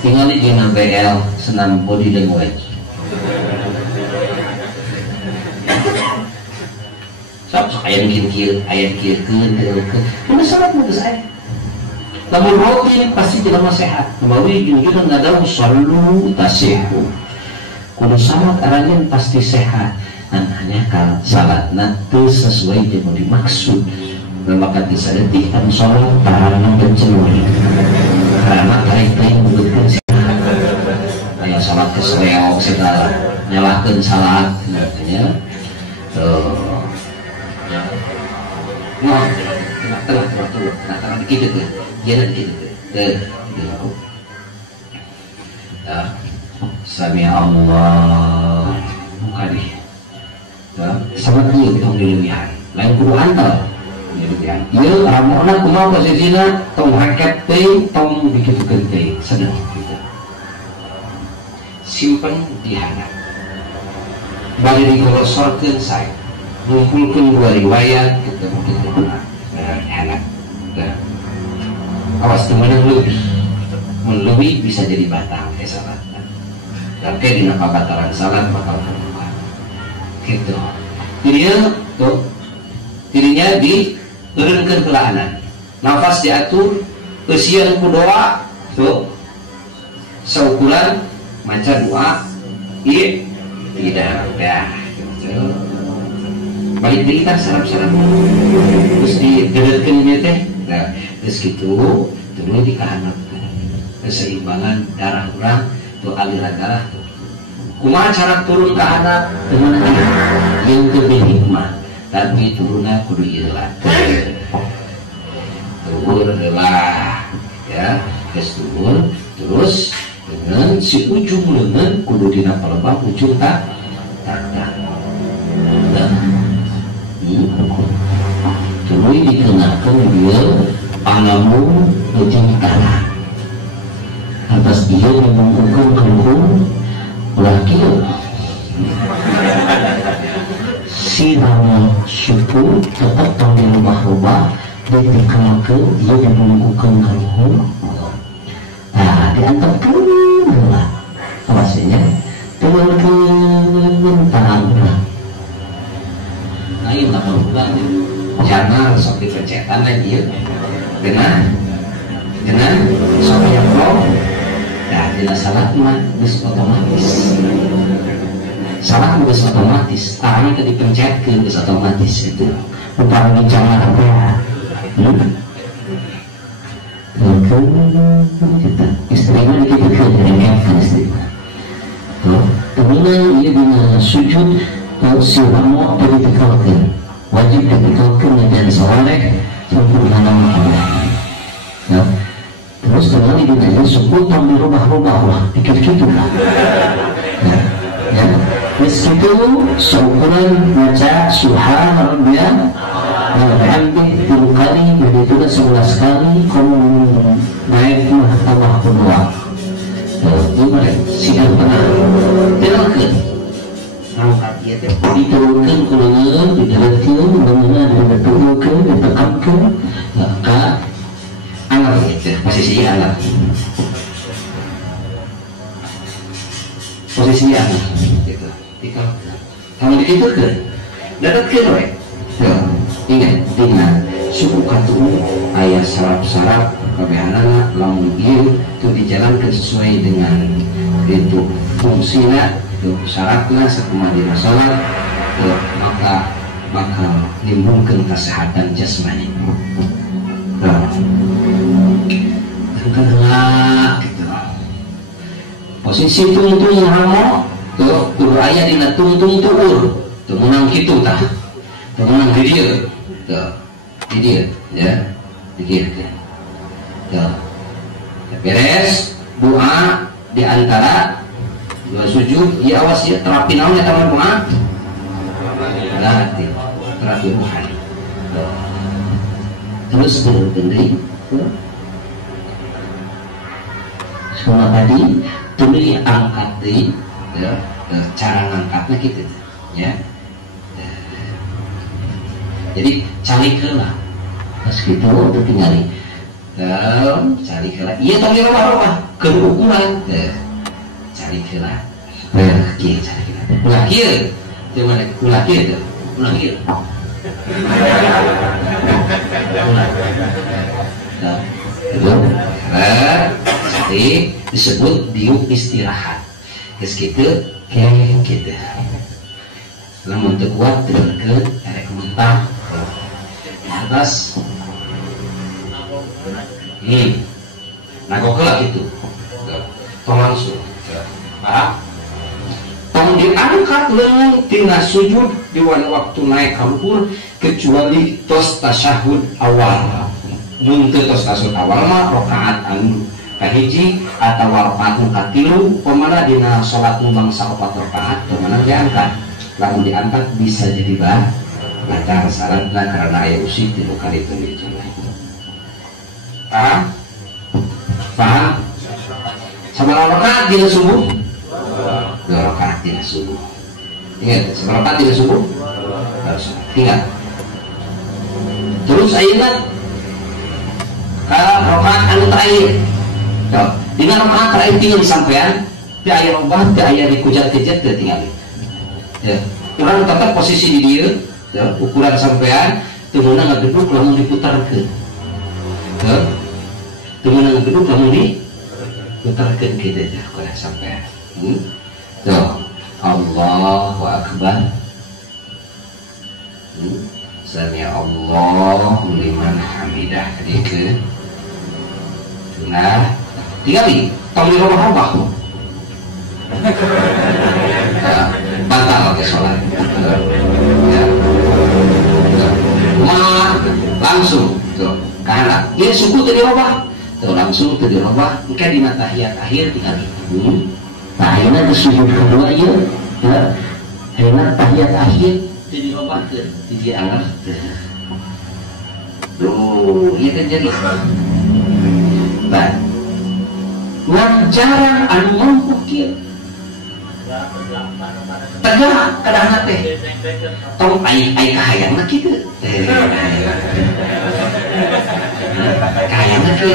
tinggal di BL senam body language ayam kir mana salat mutus ayam namun rutin pasti jelema sehat kembali junjungan ada usallu tasihu kudu salat aranjeun pasti sehat dan hanya kalau salatna teu sesuai jeung dimaksud maka disadeti kan salat tarana penceluri karena lain-lain membuatkan sehat kayak salat keseleo segala nyalahkan salat artinya tengah dikit tuh jangan dikit tuh sami Allah kali sama dia tong dilebihan lain kudu antel dilebihan ieu ramona kumaha posisina tong raket teh tong dikitukeun teh sedeng gitu simpen di handap bari digorosorkeun sae ngumpulkeun dua riwayat gitu di handap awas temenang lebih bisa jadi batang salat dan kayak dina kabataran salat bakal berubah gitu dirinya dieureunkeun kelaanan nafas diatur eusian ku doa tuh saukuran maca doa ieu tidak dah gitu. Balik deui kan sarap-sarap terus digedeutkeun ieu teh nah geus kitu tuluy dikahanapkeun keseimbangan darah urang tuh aliran darah tuh kumaha cara turun ke anak dengan yang lebih hikmah tapi turunnya kudu ilah turun lah ya turun terus dengan si ujung lengan kudu dina palebah ujung tak tuluy dikenakeun dia palamu ujung tanah atas dia mengukur keluhung laki si nama syukur tetap tong dirubah-rubah dikenalkan dia mengukur keluhung nah diantarkan lah maksudnya turunkan tangan ayo tak berubah jangan sok dipencetan lagi dengan sok yang nah, tidak salah mah geus otomatis. Salah geus otomatis, tangan teh dipencetkeun geus otomatis itu. Upami jangan apa. Kita istrinya dikitukeun dengan istrinya. Kemudian ia dina sujud si wamo tadi ditekalkeun. Wajib ditekalkeun dan saleh sempurna nama Allah. Ya. Terus kembali ditanya suku tong dirubah-rubah lah pikir gitu lah ya meskipun seukuran baca subhan rabbiyal bihamdi 10 kali jadi itu 11 kali kamu naik mah tambah kedua gimana siang tengah tiralkeun ngangkat ieu teh diturunkeun ku leungeun dideulkeun leungeunna diturunkeun ditekankeun ka anak itu posisi anak gitu kalau itu ke dapat ke ingat dengan suku katu ayat sarap-sarap kabehanana lamun ieu itu dijalankan sesuai dengan itu fungsina itu syaratna sakumaha dina salat maka bakal nimbulkeun kesehatan jasmani kengelak gitu posisi tungtung hamo tuh kudu aya dina tungtung tuur tuh menang kitu tah tuh menang di dieu tuh di dieu ya di dieu tuh beres doa di antara dua sujud ya awas ya terapi naon eta mah doa berarti terapi rohani terus bergendri semua tadi tuli angkat di cara ngangkatnya gitu ya jadi cari kelah pas gitu untuk tinggali cari kelah iya tong dirubah-rubah keukuran cari kelah kieu cari kelah ulah kieu teu mana ulah kieu teu ulah kieu jadi disebut diuk istirahat geus kitu kayak gitu lamun teu kuat turunkeun arek muntah di atas nagokeula gitu tong langsung paham tong diangkat leungeun tina sujud di waktu naik ka rukun kecuali tos tasyahud awal mun teu tos tasyahud awal mah rakaat anu kahiji atawa rakaat nu katilu pamana dina salat nu bangsa 4 rakaat pamana diangkat lamun diangkat bisa jadi batal salatna karena aya usik di kali itu. Paham? Paham? Sabaraha rakaat dina subuh? 2 rakaat dina subuh. Ingat, sabaraha rakaat dina subuh? Ingat. Terus ayeuna rakaat anu terakhir. Tuh, dina rakaat terakhir tinggal sampean, teu aya robah, teu aya dikujat-kejat, teu tinggal. Ya, urang tetap posisi di dieu, ya, ukuran sampean teu meunang ngageduk lamun diputarkeun. Tuh. Teu meunang ngageduk lamun diputarkeun kitu aja kumaha sampean. Tuh, Allahu akbar. Sami Allahu liman hamidah. Dikeun. Nah, tinggali tong di robah-robah. Ya, batal ke sholat. Ya. Langsung tuh karena dia suku tadi robah tuh langsung tadi robah mungkin di tahiyat akhir tinggal tahiyatnya sujud kedua ya karena tahiyat akhir jadi robah tuh jadi anggap tuh ya kan jadi nah jarang anu mampu kieu tegak kadang teh tong ai kahayangna kitu kahayangna kitu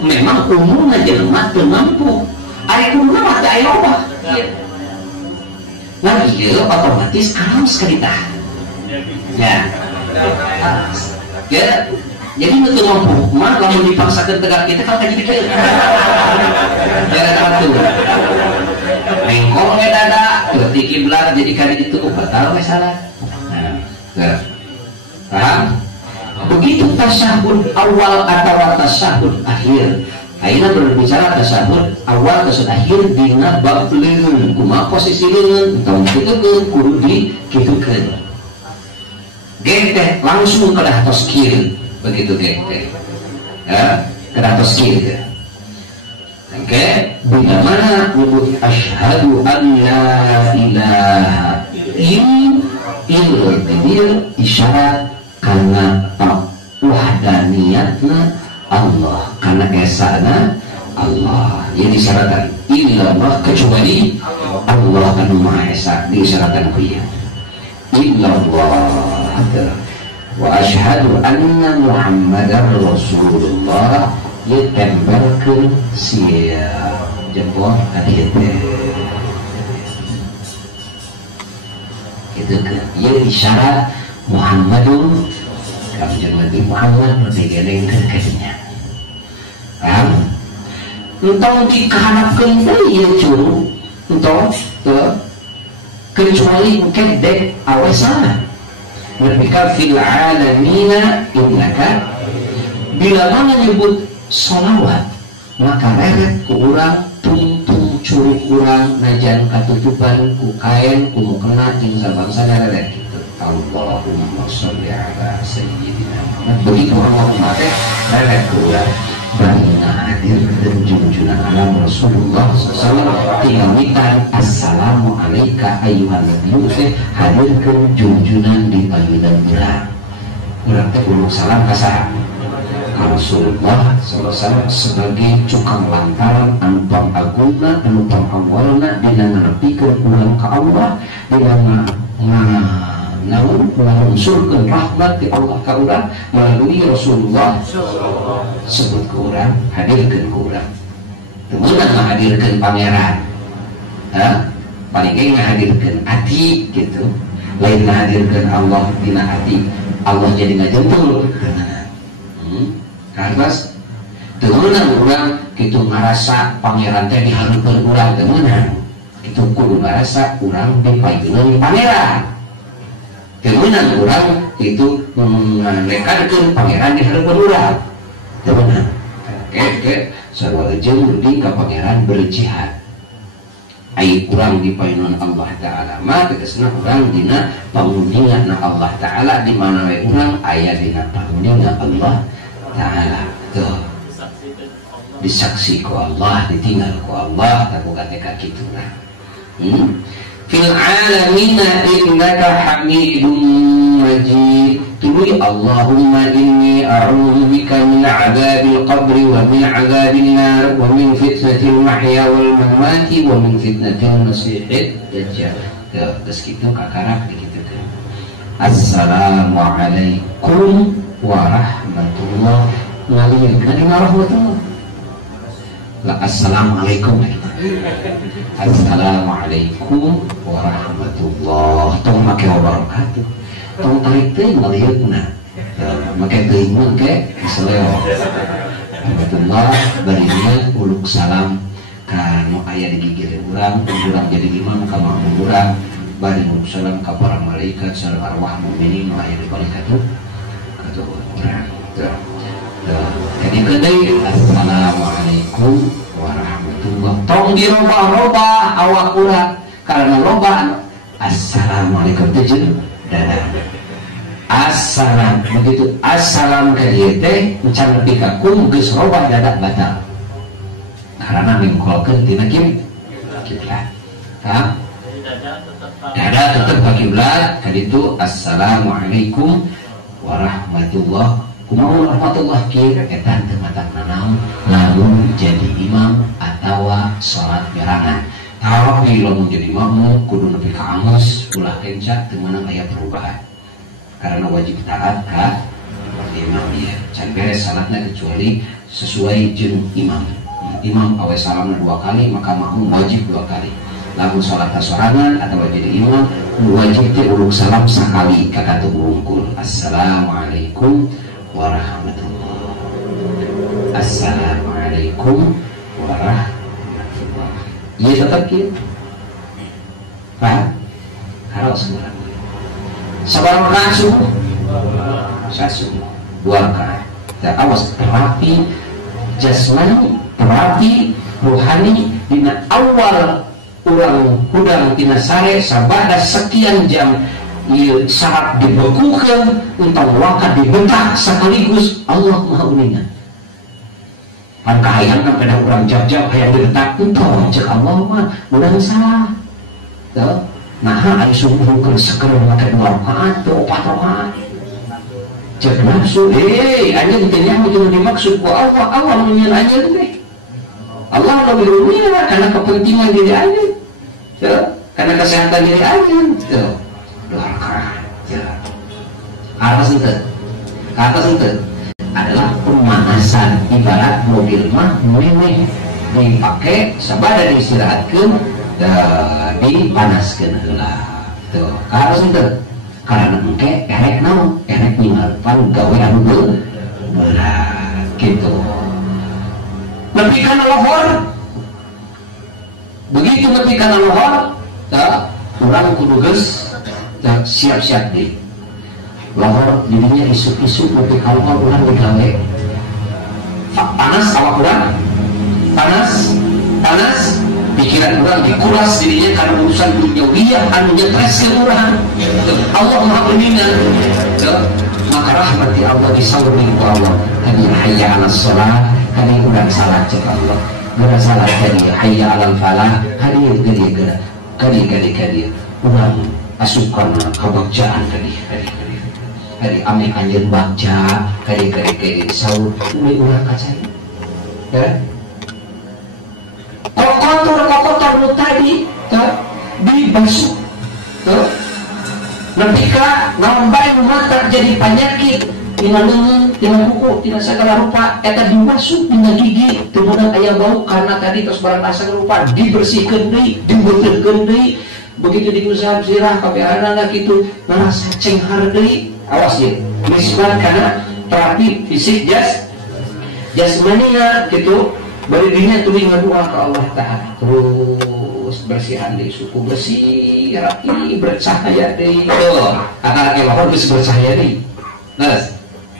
memang umumna jelema teu mampu ari kudunya mah teu aya obah nah ieu otomatis alam sekali tah ya ya jadi betul mampu mah lamun dipaksakeun tegak kita kan jadi kieu gara-gara tuh mengkong dada berarti kiblat jadi kali itu batal we salat. Nah, paham? Begitu tasyahud awal atau tasyahud akhir. Ayeuna berbicara tasyahud awal tasyahud akhir dina bab leungeun. Kumaha posisi leungeun? Tong kitu kudu dikitukeun. Geng teh langsung kedah tos kieu. Begitu geng teh. Ya, kedah tos kieu. Oke, bila mana nyebut asyhadu an la ilaha illallah isyarat karena wahdaniyatna Allah karena esana Allah yang disyaratkan illallah kecuali Allah anu maha esa disyaratkan kuya illallah wa asyhadu anna muhammadar rasulullah ditempelkan sia jempol hadiah itu ke ia isyarat Muhammadun kamu Nabi Muhammad berdegeleng ke kadinya entong dikahanapkeun teh ieu curu entong kecuali mungkin dek awasana berbika fil alamina innaka bila mana nyebut sholawat maka reret ku urang tungtung curug urang najan katutupan ku kain ku mukena jeung sabangsa reret kitu Allahumma sholli ala sayyidina Muhammad begitu orang mate reret ku urang bangna hadir dan junjungan alam Rasulullah sallallahu tinggal mitan assalamu alayka ayyuhan nabiyyu hadirkeun junjunan di panggilan urang urang teh kudu salam ka saha Rasulullah SAW sebagai cukang lantaran anu pangagungna anu pangawalna dina ngarepikeun urang ka Allah dina ngalungsurkeun rahmat ti Allah ka urang melalui Rasulullah sebut ke urang hadirkeun ke urang teu meunang ngahadirkeun pangeran paling ge ngahadirkeun ati gitu lain ngahadirkeun Allah dina ati Allah jadi ngajentul karena temenan urang kitu ngarasa pangeran teh dihareupeun urang temenan kitu kudu ngarasa urang dipaegeun pangeran temenan urang kitu ngalekankeun pangeran dihareupeun urang temenan ke sarua jeung di ka pangeran berjihad ai urang dipaenon Allah taala mah tegasna urang dina pangundingan Allah taala di mana we urang aya dina pangundingan Allah ta'ala tuh disaksi ku Allah ditinggal ku Allah tak buka teka gitu lah fil alamina innaka hamidum majid. Tuluy Allahumma inni a'udzu bika min 'adzabil qabri wa min 'adzabin nar wa min fitnatil mahya wal mamati wa min fitnatil masiihid dajjal. Terus kitu kakarak dikitukeun. Assalamualaikum warahmatullahi wabarakatuh. Assalamualaikum. Assalamualaikum warahmatullahi wabarakatuh. Tong tarik teuing ngalieukeuna. Make teuing make seleo. Alhamdulillah barinya uluk salam ka nu aya di gigireun urang jadi imam ka makmum urang. Bari uluk salam ka para malaikat sareng arwah mukminin nu aya di balik atuh ka urang. Jadi kedai assalamualaikum warahmatullahi. Tong dirobah-robah awak urang karena robah assalamualaikum teh dada. Assalam begitu assalam ka dieu teh encan nepi ka kum geus robah dada batal. Karena mengkolkeun tina kiblat. Ha? Dada tetep ka kiblat kaditu assalamualaikum warahmatullahi kumaha rahmatullah kieu eta teu matangna naon lamun jadi imam atawa salat berangan. Tapi lamun jadi makmum kudu nepi ka angus ulah kenca teu meunang aya perubahan. Karena wajib taat ka imam ieu. Can beres salatna kecuali sesuai jeung imam. Imam awe salamna 2 kali maka makmum wajib 2 kali. Lamun salat sorangan atau jadi imam wajib teh uluk salam sakali ka katu wungkul. Assalamualaikum warahmatullahi. Assalamualaikum warahmatullahi. Iya tetap kieu. Paham? Harus urang. Sabar rakaat subuh. Sasubuh. 2 rakaat. Dan awas terapi jasmani, terapi rohani dina awal urang hudang tina sare sabada sekian jam ieu syarat dibekukeun entong wakat dibentak sekaligus Allah Maha Uningan. Pan kahayang pada urang jab-jab hayang dibentak entong cek Allah mah urang salah. Tuh. Nah, ari subuh keur seker make 2 rakaat atau 4 rakaat. Cek nafsu, anjeun teh nya itu dimaksud ku Allah menyeun anjeun teh. Allah lebih rumiah karena kepentingan diri anjeun. Tuh, karena kesehatan diri anjeun. Tuh. 2 rakaat. Atas itu adalah pemanasan ibarat mobil mah memeh dipakai sabada diistirahatkeun dipanaskeun heula. Tuh, harus itu. Karena engke erek naon? Erek ninggalpan gawe anu berat gitu. Nepi kana lohor. Begitu nepi kana lohor, tah urang kudu geus siap-siap deui. Lohor dirinya isuk-isuk nepi ka lohor urang digawe. Panas awak urang. Panas pikiran orang dikuras dirinya karena urusan duniawiah anu nyetreskeun urang. Allah Maha Uningan. Maka rahmati Allah disawurin ku Allah. Tadi hayya 'alas shalah, tadi urang salat cek Allah. Urang salat tadi hayya 'alal falah, hadir tadi geura. Kadi urang asupan kabagjaan tadi. Kadi ame anjeun baca, kadi saur we urang kacai. Ya. Kotor nu tadi dibasuh nepika naon bae nu mata jadi penyakit tina leungeun tina kuku tina sagala rupa eta dibasuh tina gigi teu meunang aya bau karena tadi tos barang asa rupa dibersihkeun deui dibeuteulkeun deui begitu diusap sirah kabehanana kitu ngarasa cenghar deui. Awas ye nisbat kana terapi fisik jasmania gitu. Bari dinya tuluy ngadua ka Allah Ta'ala terus bersihan deui suku bersih rapi bercahaya deui. Tuh, akal lohor geus bercahaya deui.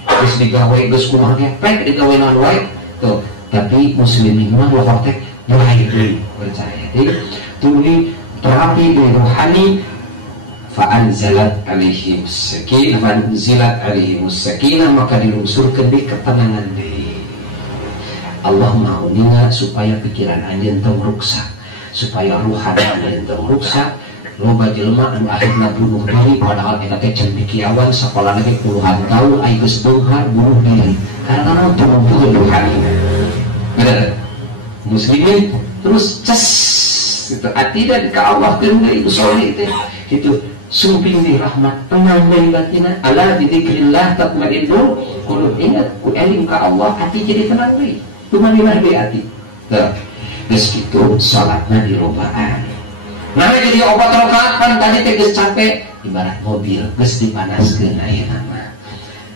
Geus digawe geus kumaha gepek digawe naon wae. Tuh, tapi muslimin mah lohor teh mulai deui bercahaya deui. Tuluy terapi deui rohani fa'anzalat alaihim sakinah maka dilungsurkeun deui ketenangan deui. Allah Maha Uningan supaya pikiran anjeun teu rusak, supaya ruhana anjeun teu rusak, loba jelema anu akhirna bunuh diri padahal eta teh can pikiawan sakola lagi puluhan tahun aya geus beunghar bunuh diri karena tumbuh rohani. Bener muslimin terus ces itu atidan ka Allah keun deui soleh teh kitu sumping di rahmat tenang deui batina ala bi dzikrillah tatmainnul qulub. Ingat ku eling ka Allah hati jadi tenang deui tumanimah deui ati. Tah geus kitu salatna dilobaan. Nah jadi obat rakaat kan tadi teh geus capek ibarat mobil geus dipanaskeun ayeuna mah.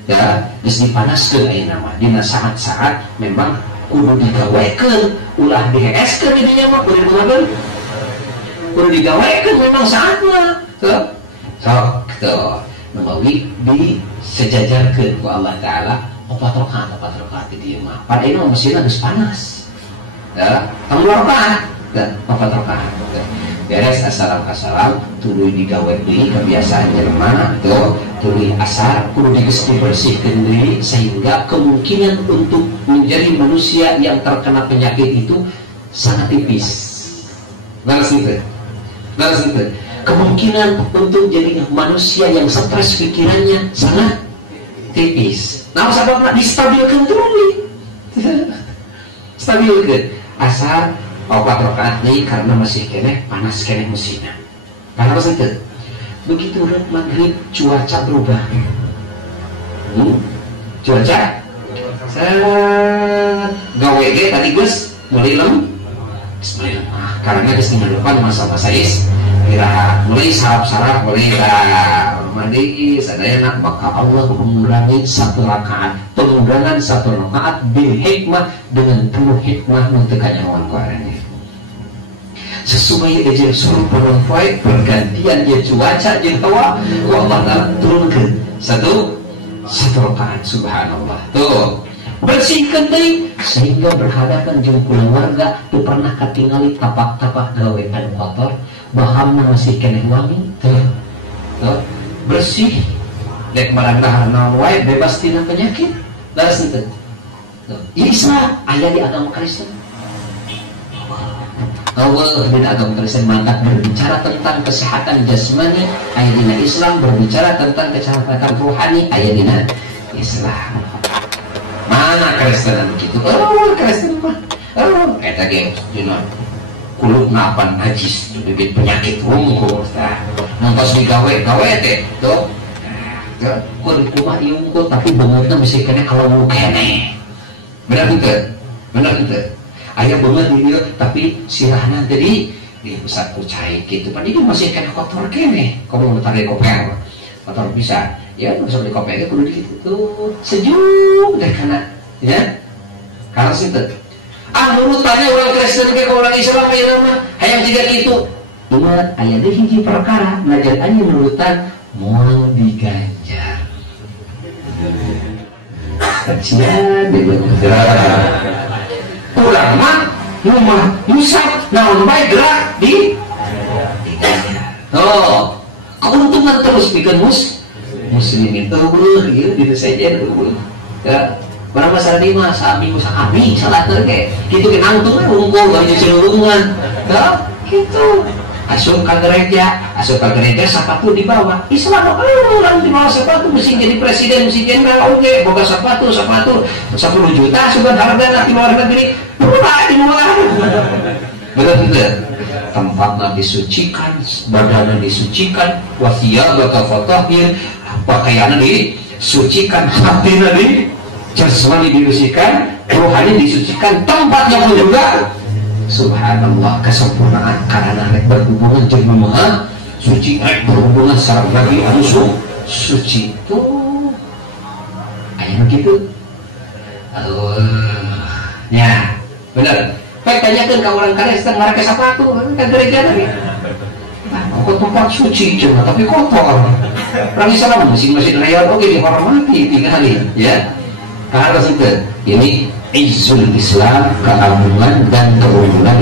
Ya, geus dipanaskeun ayeuna mah. Dina saat-saat memang kudu digawekeun, ulah diheeskeun di dinya mah kudu digawekeun. Kudu digawekeun memang saatna. Tuh. So, menawi disejajarkeun ku Allah taala obat rakaat di dieu mah. Padahal mesinna geus panas. Ya, tanggung rakaat dan obat rakaat. Beres assalam tuluy digawe deui kebiasaan jelema tuh tuluy asar kudu dibersihkeun deui sehingga kemungkinan untuk menjadi manusia yang terkena penyakit itu sangat tipis. Laras itu. Kemungkinan untuk jadi manusia yang stres pikirannya sangat tipis. Nah, sababna distabilkeun tuluy. Stabilkeun asar obat rakaat deui karena masih kene panas kene mesinna. Karena apa itu? Begitu rek maghrib cuaca berubah. Cuaca gawe ge tadi geus mulai lem. Karena geus di depan masa-masa istirahat. Mulai sarap-sarap mulai mandi sadayana maka Allah mengurangi satu rakaat. Pengurangan satu rakaat bil hikmah dengan penuh hikmah nu teu kanyawan ku arane. Sesuai aja suruh perempuan pergantian ya cuaca jeung hawa Allah taala turunkeun satu rakaat subhanallah. Tuh bersihkeun deui sehingga berhadapan jeung keluarga teu pernah katingali tapak-tapak gawe anu kotor bahamna masih keneh wangi. Tuh bersih dek barang naon wae bebas tina penyakit. Laras itu. Islam aya di agama Kristen. Allah di agama Kristen mantap berbicara tentang kesehatan jasmani, aya dina Islam berbicara tentang kesehatan rohani, aya dina Islam. Mana Kristen kitu? Oh, Kristen mah. Oh, eta ge dina kulub napan najis, bikin penyakit wungkul tah. Nongtos digawe teh, tuh. Kun kumaha ieu wungkul tapi beungeutna mesti kene kalau kene. Benar henteu? Aya beungeut di dieu tapi sirahna jadi besar kucai gitu. Padahal masih kena kotor kene. Komo tarik koper. Kotor bisa. Ya, bisa di koper kudu kitu. Sejuk deh kana, ya. Karena situ. Nurutannya orang Kristen ke orang Islam aya mah hayang jiga kitu. Ingat aya deui hiji perkara, najan aya nurutan moal diganjar. Kacian di pulang mah rumah musab naon bae gerak di oh keuntungan terus bikin muslimin eueuh ieu di saja ya barang masalah di mah saminggu sakali salat ge kitu ge nangtung unggul gak celulungan ya kitu asup ka gereja sepatu di bawah Islam orang di bawah sepatu mesti jadi presiden mesti jenderal oke boga sepatu 10 juta sudah harga di luar negeri pula di luar betul tempatnya disucikan badannya disucikan wasiyabaka fatahhir pakaiannya disucikan hatinya jasmani disucikan rohani disucikan tempatnya pun juga subhanallah kesempurnaan karena rek berhubungan jeung Maha suci rek berhubungan sareng bagi anu suci tuh aya begitu ya benar baik tanyakeun ka urang Kristen ngarake sepatu ka gereja tadi kok tempat suci cuma tapi kotor orang Islam masing-masing raya oke dihormati tinggali ya karena itu ini Izzul Islam, keagungan dan keunggulan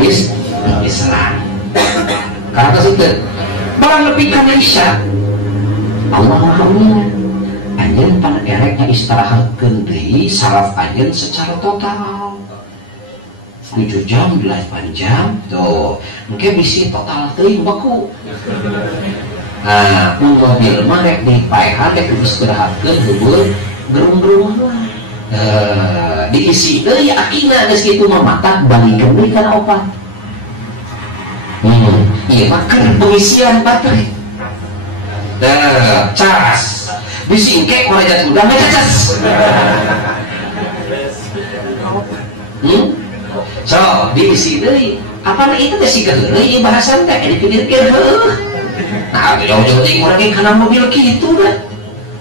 Islam. Karena itu, barang lebih karena Isya, Allah Maha Mengingat. Anjen pada ereknya istirahat gendri, saraf anjen secara total. 7 jam 8 jam tuh mungkin bisa total teuing baku. Nah mobil mah rek dipaehan rek istirahatkeun heubeul gerung-gerung lah diisi deui akina geus kitu mah mata balikeun deui kana opat. Ieu mah keur pengisian baterai. Cas disingke kurang udang cas. So diisi deui apa itu teh sih keheuleuy bahasan teh dipikirkeun heuh. Nah jauh-jauh ting urang ge kana mobil kitu dah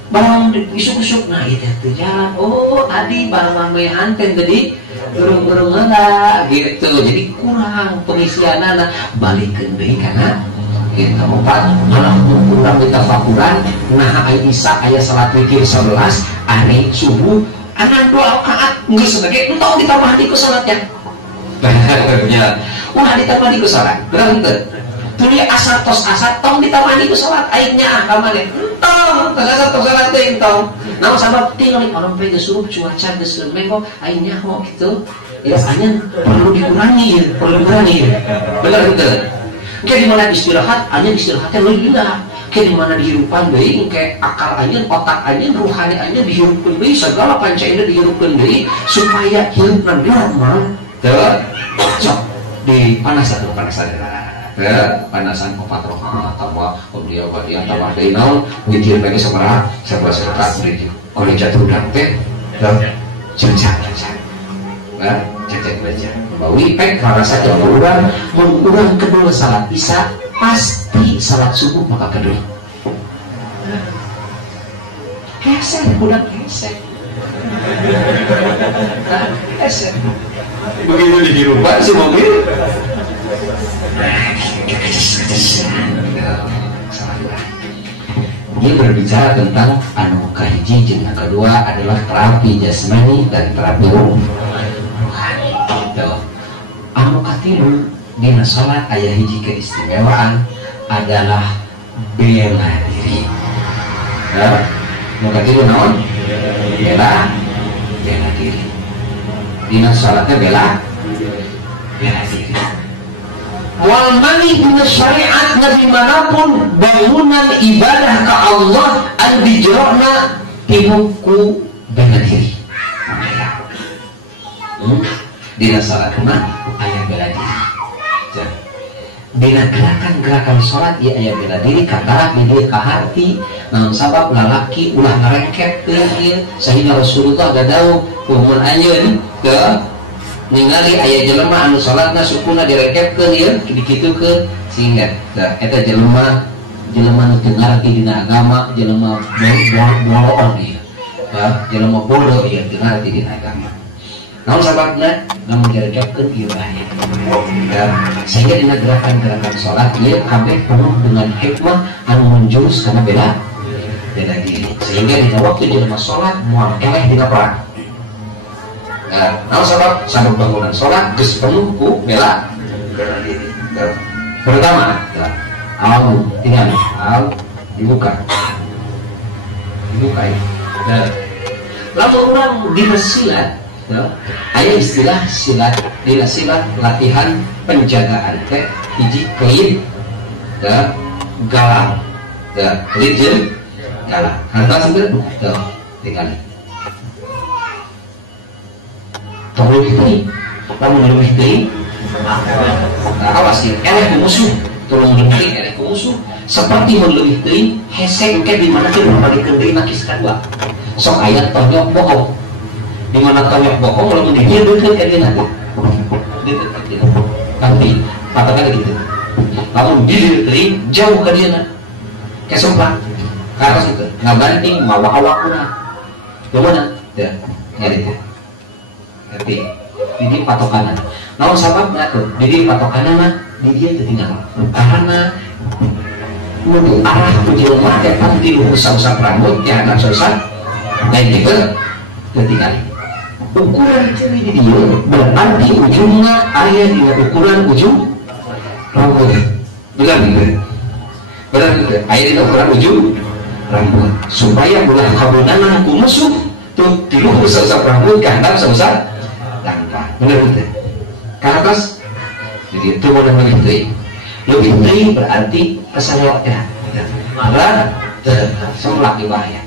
barang isuk-isuk nah itu teh jalan oh tadi barang mamehan teh tadi gerung-gerung heula gitu jadi kurang pengisianana balikeun deui kana kita opat malah kurang ditafakuran nah aya isa aya salat witir 11 ari subuh anan 2 rakaat geus sebagai entong ditambah di ku salatnya. Ya, wah ditambah di ku salat. Berarti tuli asar tos asar tong ditambah di ku salat aingnya ah ka mane. Entong, asar tos salat teh entong. Naon sabab tinggal orang pe geus surup cuaca geus lembek aingnya kok gitu. Ya hanya perlu dikurangi ya, perlu dikurangi. Benar betul. Kayak di mana istirahat, hanya istirahatnya lebih lah. Kayak di mana dihirupan deui, kayak akal aja, otak aja, ruhani aja dihirupkeun deui, segala panca indera dihirupkeun deui supaya hirupna normal. Teu, sok dipanasan panasan 4 rakaat tambah kemudian tambah deui naon witir bagi sabaraha 11 rakaat deui. Kalau jatuh udang teh, cecak. Cecek baca bawi pek rasa jawa urang kedua salat isya pasti salat subuh maka kedua hesek budak hesek begitu dihirupan si mobil dia berbicara tentang anu kahiji jeung kedua adalah terapi jasmani dan terapi rohani. Anu katilu dina salat aya hiji keistimewaan adalah bela diri. Anu katilu naon? Bela diri. Dina salatnya bela diri. Wal mani dina syariat nabi manapun bangunan ibadah ka Allah anu dijerona tinuku bela diri. Dina salat mah aya bela diri. Dina gerakan-gerakan salat ieu aya bela diri kadarat di dieu ka hati naon sabab lalaki ulah ngarengket teh ieu sehingga Rasulullah dadauh kumun anjeun ke ningali aya jelema anu salatna sukuna direngketkeun ieu dikitukeun sehingga eta jelema nu teu ngarti dina agama jelema bodoh ieu. Jelema bodoh ieu teu ngarti dina agama. Namun sababna namun direngketkeun ieu aya. Sehingga dina gerakan-gerakan salat ieu kabeh penuh dengan hikmah anu menjurus kana bela diri. Sehingga dina waktu jelema salat moal eleh dina perang. Namun sabab bangunan salat geus penuh ku bela diri. Pertama, dibuka ya. Lalu orang dina silat ada istilah silat dina silat latihan penjagaan teh hiji kelit galang kelit jeung galang harta seueur tinggal tolong itu lamun leuwih teuing awas ieu eleh ku musuh tolong leuwih eleh ku musuh seperti mun leuwih teuing hese engke di mana teh mabadikeun deui na kis kadua sok aya tonyok bohong di mana tonyok bohong lalu dia deket ke dia nanti tapi patokan gitu lalu dia deket jauh ke dia nanti kesumpah karena itu nggak banding mau awak kurang gimana ya nyari ya tapi ini patokanan namun sabab nggak tuh jadi patokanan di dia ketinggalan karena menuju arah tujuan mati nanti usah-usah rambut ya anak susah lain gitu ketinggalan ukuran ciri di dia berarti ujungnya ayat di ukuran ujung rambut benar gitu ayat di ukuran ujung rambut supaya bulan kabunan aku musuh tuh tilu usah rambut kehandap usah langkah benar gitu ke atas. Jadi itu boleh lebih teuing berarti kesalewat ya. Maka semlak di bahaya.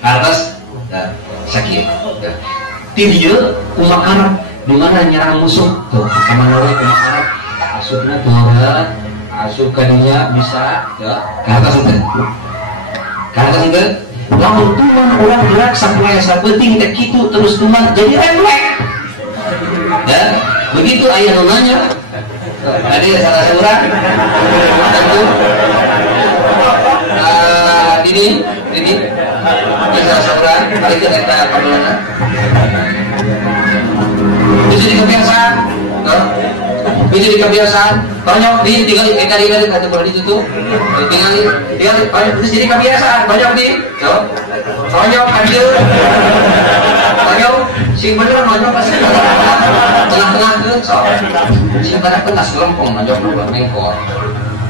Ke atas sakit. Di dia umat Arab di mana nyerang musuh tuh kemana we umat Arab asupnya tuh asup kadinya bisa ya ke atas itu lamun tuman orang gerak sampai sabeting teh kitu terus tuman jadi refleks ya begitu ayah nonanya tadi salah seorang tentu ini salah seorang kali kita pernah bisa kebiasaan bisa kebiasaan banyak tinggal dari kata boleh ditutup tinggal terus jadi kebiasaan banyak banyak hadir banyak si bener banyak pasti tengah-tengah tu si pada tengah selompong banyak buat mengkor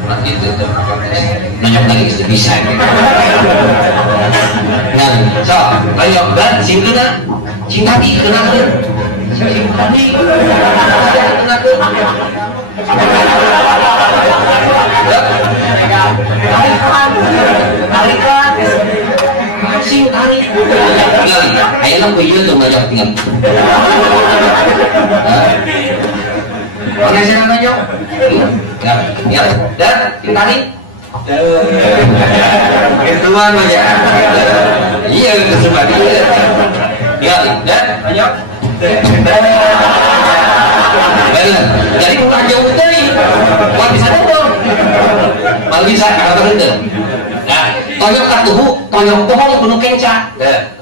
nanti itu banyak lagi bisa nah so banyak dan singkati kenal tadi sing tarik ayeuna beuyeul tuh ngajak tinggal oke saya ngajak ya dan tarik ketuan aja iya kesukaan ya dan ngajak jadi bukan jauh tadi bukan bisa dong malah bisa kalau itu nah toyok katuhu toyok pohon kuno kenca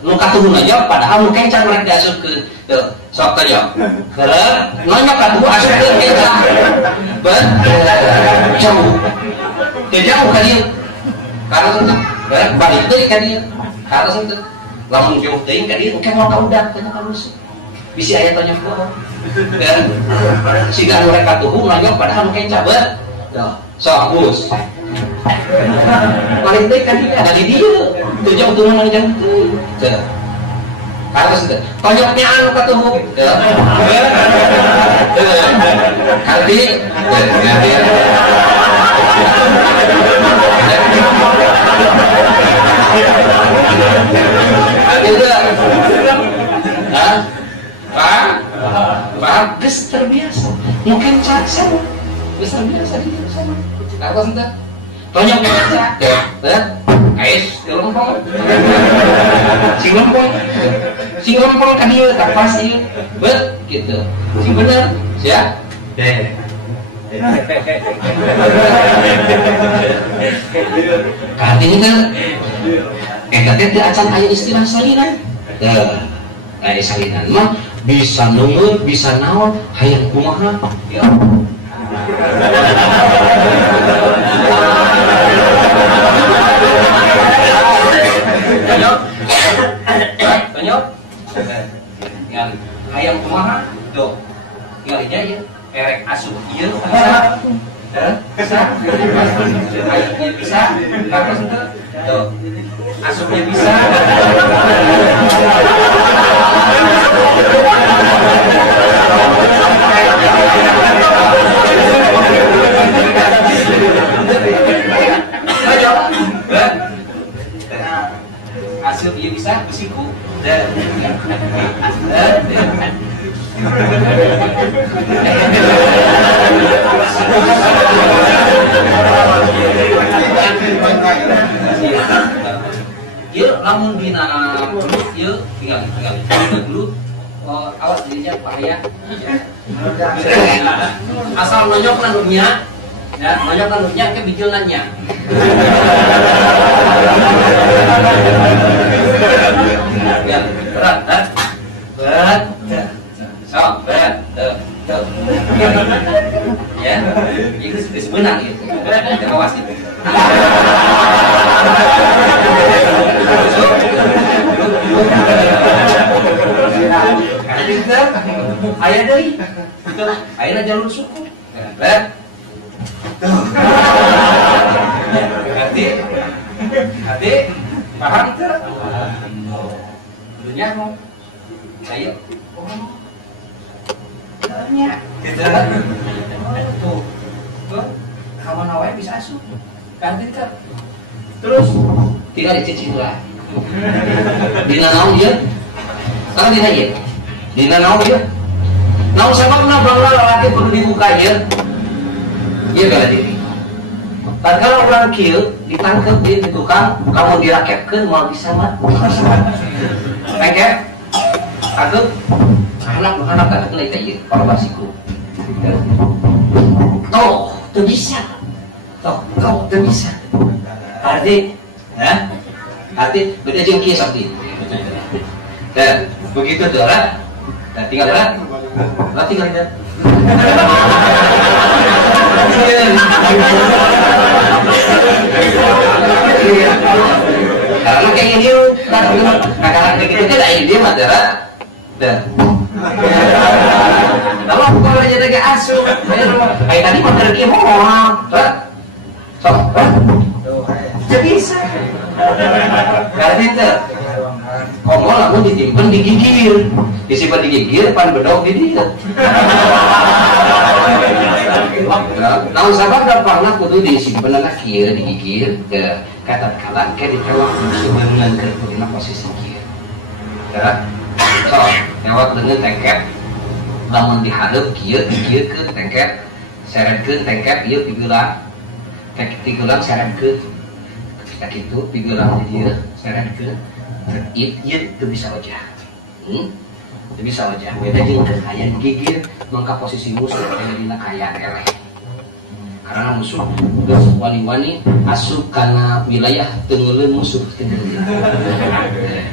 nu katuhu aja padahal nu kenca mereka diasup ke sok toyok karena nonyok katuhu asup ke kenca jauh jauh kan dia karena itu balik itu kan dia karena itu lamun jauh tadi kan dia mungkin mau kau udah kena kalus bisa ayat tanya pohon dan sehingga mereka tuh nanya padahal mungkin cabar so bus paling baik kan dia dari dia tujuan untuk menanyakan itu harus itu tonyoknya anu ketemu hati paham? Kes terbiasa mungkin sama kes terbiasa dia sama apa entah banyak baca ais si lompong kan dia tak pasti gitu si bener siap artinya kan katanya acan ayat istilah salinan ayat salinan mah bisa nunggu, bisa naon, hayang kumaha, ya. Tanyok, yang hayang kumaha, do, tinggalnya ya, erek asup, iya, bisa, ayatnya bisa, bagus itu, do, asupnya bisa. Asup dia bisa besiku ya lamun dina ya tinggal dulu awas dirinya bahaya asal nonyok nandunya ya nonyok nandunya ke bijilannya ya berat so berat ya itu sebenarnya gitu kita awas gitu ayah dari ayah jalur suku hati paham ke dunia mau ayo nya. Tuh. Kamu nawai bisa asup. Kan pinter. Terus tidak dicicil lah. Dina naon dia? Sekarang dina ieu. Dina naon dia? Naon sababna bangla lalaki kudu dibuka ieu? Ieu bela diri. Tatkala orang kieu ditangkep di tukang, kamu dirakepkeun moal bisa mah. Engke atuh anak kan teh ieu parabasiku. Toh, teu bisa. Toh, teu bisa. Arti, ya? Arti beda jeung kieu sakti. Dan begitu doa, dan tinggal doa, tinggal doa. Karena kayak gini, kakak begitu tidak ini dia matera, dan kalau kalau jadi kayak asuh, kayak tadi materi dia mau, so, jadi bisa, karena itu. Komo lamun ditimpen digigir, disimpan digigir, pan bedog di dia. Nah, sabab dampakna kudu disimpen anak kieu digigir ke katakanlah ke ditewak sebenarnya ke dina posisi kieu. Ya. So, tewak dengan tengkep lamun dihadap kieu digigirkeun tengkep, seretkeun tengkep ieu pigulang. Pigulang seretkeun. Ketika kitu pigulang di dieu seretkeun. Iya itu bisa wajah, itu bisa wajah. Beda jeung kaya digigir, mangka posisi musuh ada dina kaya eleh. Karena musuh geus wani-wani asup kana wilayah tengeuleun musuh teu deui.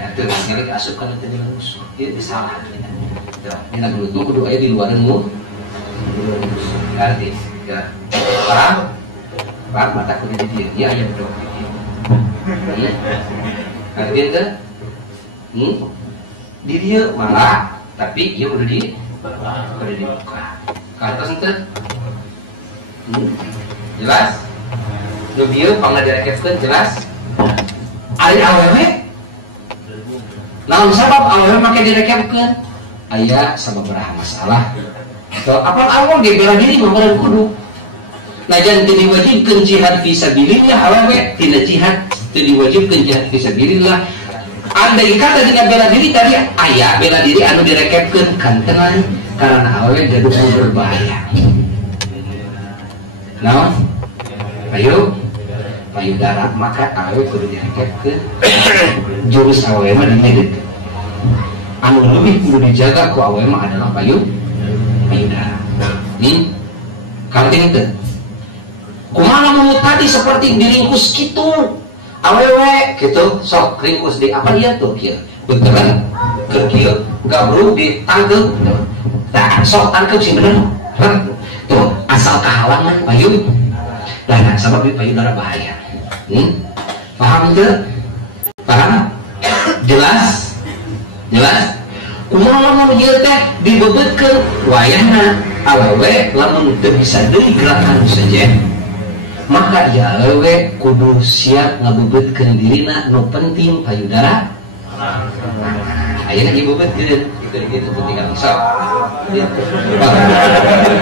Atuh ngelik asup kana tengeuleun musuh, ieu salah kita. Dina gelutung kudu aya di luareun musuh. Arti, ya. Paham? Paham mata kudu di dieu, ieu aya bedog di dieu. Artinya itu, di dia malah, tapi dia udah dibuka. Ke atas itu, jelas. Lu dia pernah direkepkan jelas. Ada awewe. Nah, sabab awewe makai direkepkan. Ayah sabab berah masalah. So, apa awal dia bela diri membela kudu. Nah, jangan diwajibkan jihad fisabilillah awewe tidak jihad. Itu diwajibkan jihad fisabilillah. Andai kata dina bela diri tadi aya bela diri anu direkepkeun kantenan karena awewe gaduh berbahaya. Naon? Payudara maka awewe kudu direkepkeun. Jurus awewe mah dimedetkeun. Anu leuwih kudu dijaga ku awewe mah adalah payudara. Kanting teu. Kumaha mau tadi seperti diringkus kitu. Awewe gitu sok ringkus di apa dia tuh kieu beneran ke kieu gabruk ditangkep tah sok tangkep sih bener tuh asal kehalangan payung nah sabab payudara bahaya paham itu paham jelas kumaha lamun ieu teh dibebetkeun wayahna awewe lamun teu bisa deui gerakan saja maka dia awewe kudu siap ngabebetkeun dirina nu penting payudara. Ayeuna dibebetkeun gitu penting bisa.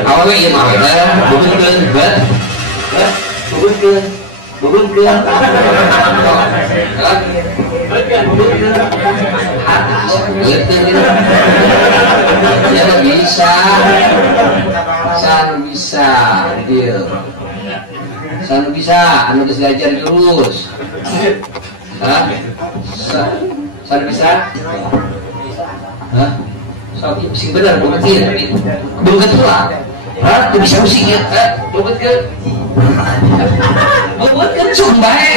Awewe ieu mah bebetkeun bebetkeun. Ya bisa dia. Sanu bisa, anu geus diajar jurus. Hah? Sanu bisa? Hah? Sok sing bener bukan sih tapi belum ketua. Hah? Teu bisa usik ya? Bobetkeun. Bobetkeun cum bae.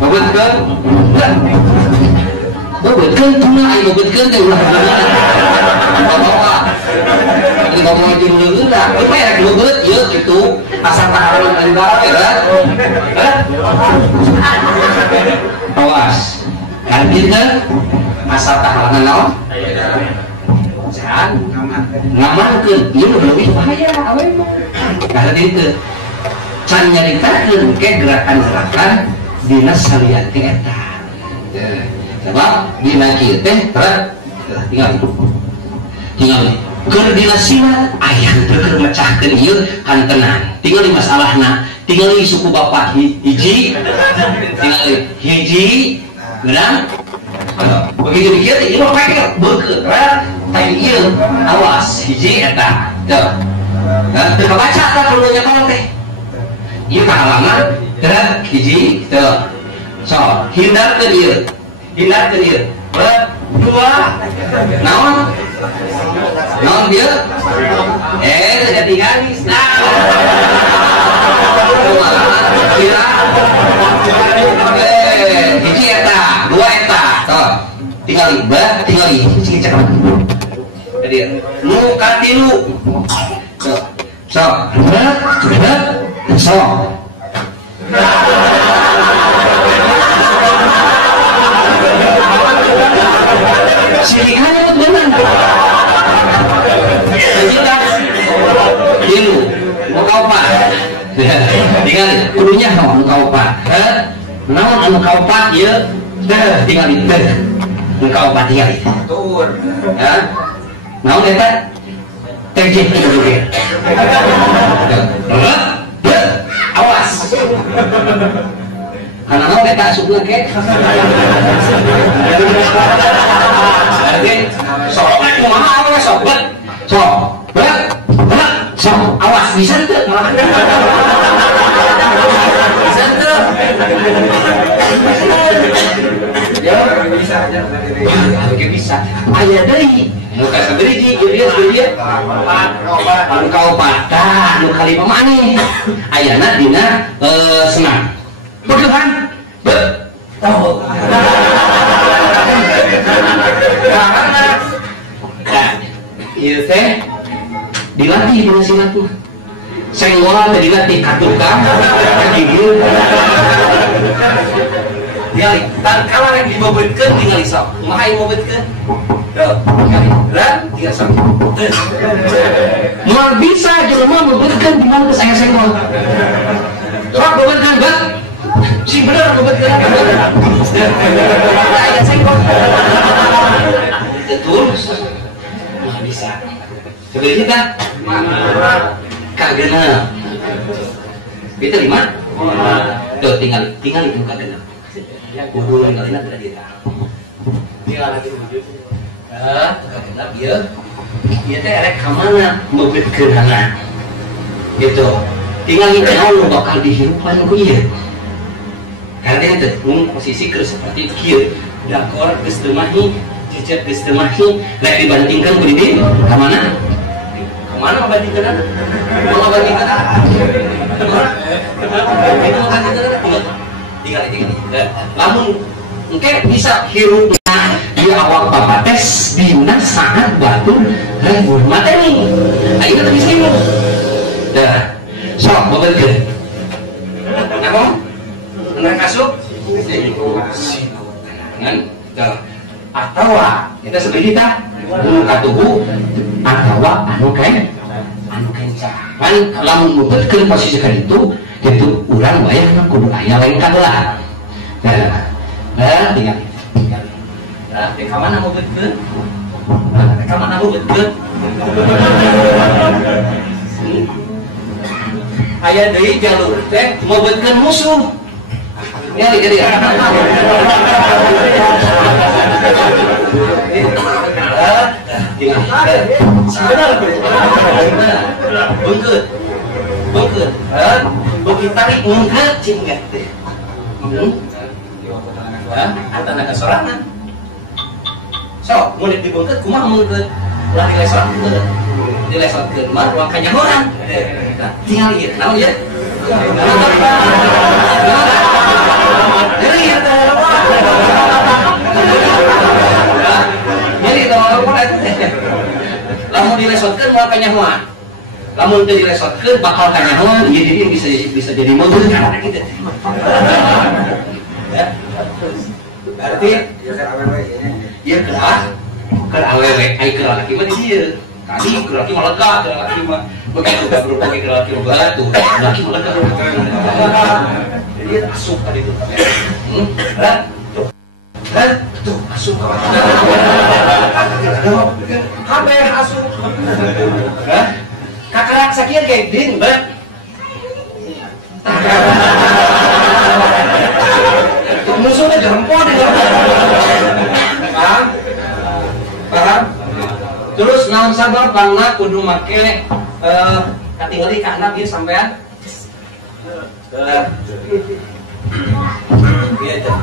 Bobetkeun. Bobetkeun tuna aya bobetkeun teh ulah. Jadi ngomong jeung leungeun lah, we rek leubet ieu kitu, asal tahanan antara ya kan. Awas. Kan kita asal tahanan naon? Jangan ngamankeun, ieu leuwih bahaya awewe mah. Karena dieu can nyaritakeun ke gerakan-gerakan dina saliyati eta. sebab dina kieu teh tinggal keur dina silat aya keur mecahkeun ieu hantenan tinggal di masalahna tinggal di suku bapak hiji tinggal hiji geurang begitu dikira ieu mah paker beukeut tapi ieu awas hiji eta teu teu kabaca tah kudunya kana teh ieu kahalangan teu hiji teu so hindarkeun ieu berdua naon dia jadi garis kira hiji eta dua eta toh tinggal hiji cek jadi nu katilu so silihannya tuh benar kita ilu mau kau pak tinggal kudunya mau kau pak naon anu kau pak ya tinggal itu kau pak tinggal tur naon eta terjep dulu ya awas karena naon eta asupna ke sok kumaha we sok awas bisa teu bisa teu ya bisa aja bisa aya deui nu ka sabeureji dia anu kaopat tah nu kalima maneh ayana dina senang betulan tahu ieu teh dilatih dina silat mah senggol teh dilatih katukang kagigieu ya tan kala rek dibobeutkeun tinggal sok kumaha ieu bobeutkeun teu dan tinggal sok moal bisa jelema bobeutkeun di mana geus aya senggol sok bobeutkeun bet si bener bobeutkeun aya senggol terus bisa sebenarnya kita kagena kita lima tuh tinggal itu kagena kudu tinggalin ada kita tinggal lagi kagena dia teh erek kamana membetkeun hana gitu tinggal itu nu bakal dihirupan ku ieu karena teh posisi keur seperti kieu dakor geus teu mahi cicet geus teu mahi rek dibandingkeun ku di kamana membandingkeun tinggal lamun engke bisa hirupna di awak bapates dina saat batu rembur materi ayeuna teh bisa hirup dah sok bobeutkeun naon ngan kasuk ngan atawa kita seperti kita katuhu atawa anu kencang kan lamun mubetkeun posisi kan itu urang bayar kudu aya lain kabelah tinggal di kamana mubetkeun aya deui jalur teh mubetkeun musuh jadi bengkeut begitu tarik mungat cinggat teh antana kasorangan sok mun dibengkeut kumaha mungut ulah dilesotkeun mah ruang kanyahoran tinggal ieu naon ieu lamun dilesotkeun moal kanyahoan lamun teu dilesotkeun bakal kanyahoan ieu jadi bisa jadi mobil karena kitu ya berarti ieu keur awewe ai keur laki mah di dieu tadi keur laki mah lega keur laki mah begitu berupa keur laki mah batu laki mah lega jadi asup tadi itu Hah? Tuh, asup kawan. Hampir asup. Hah? Kakarak sakian kayak din, Mbak. Musuhnya jempol ya. Paham? Paham? Terus naon sabab bangna kudu make katingali ka anak ieu sampean? Iya tuh.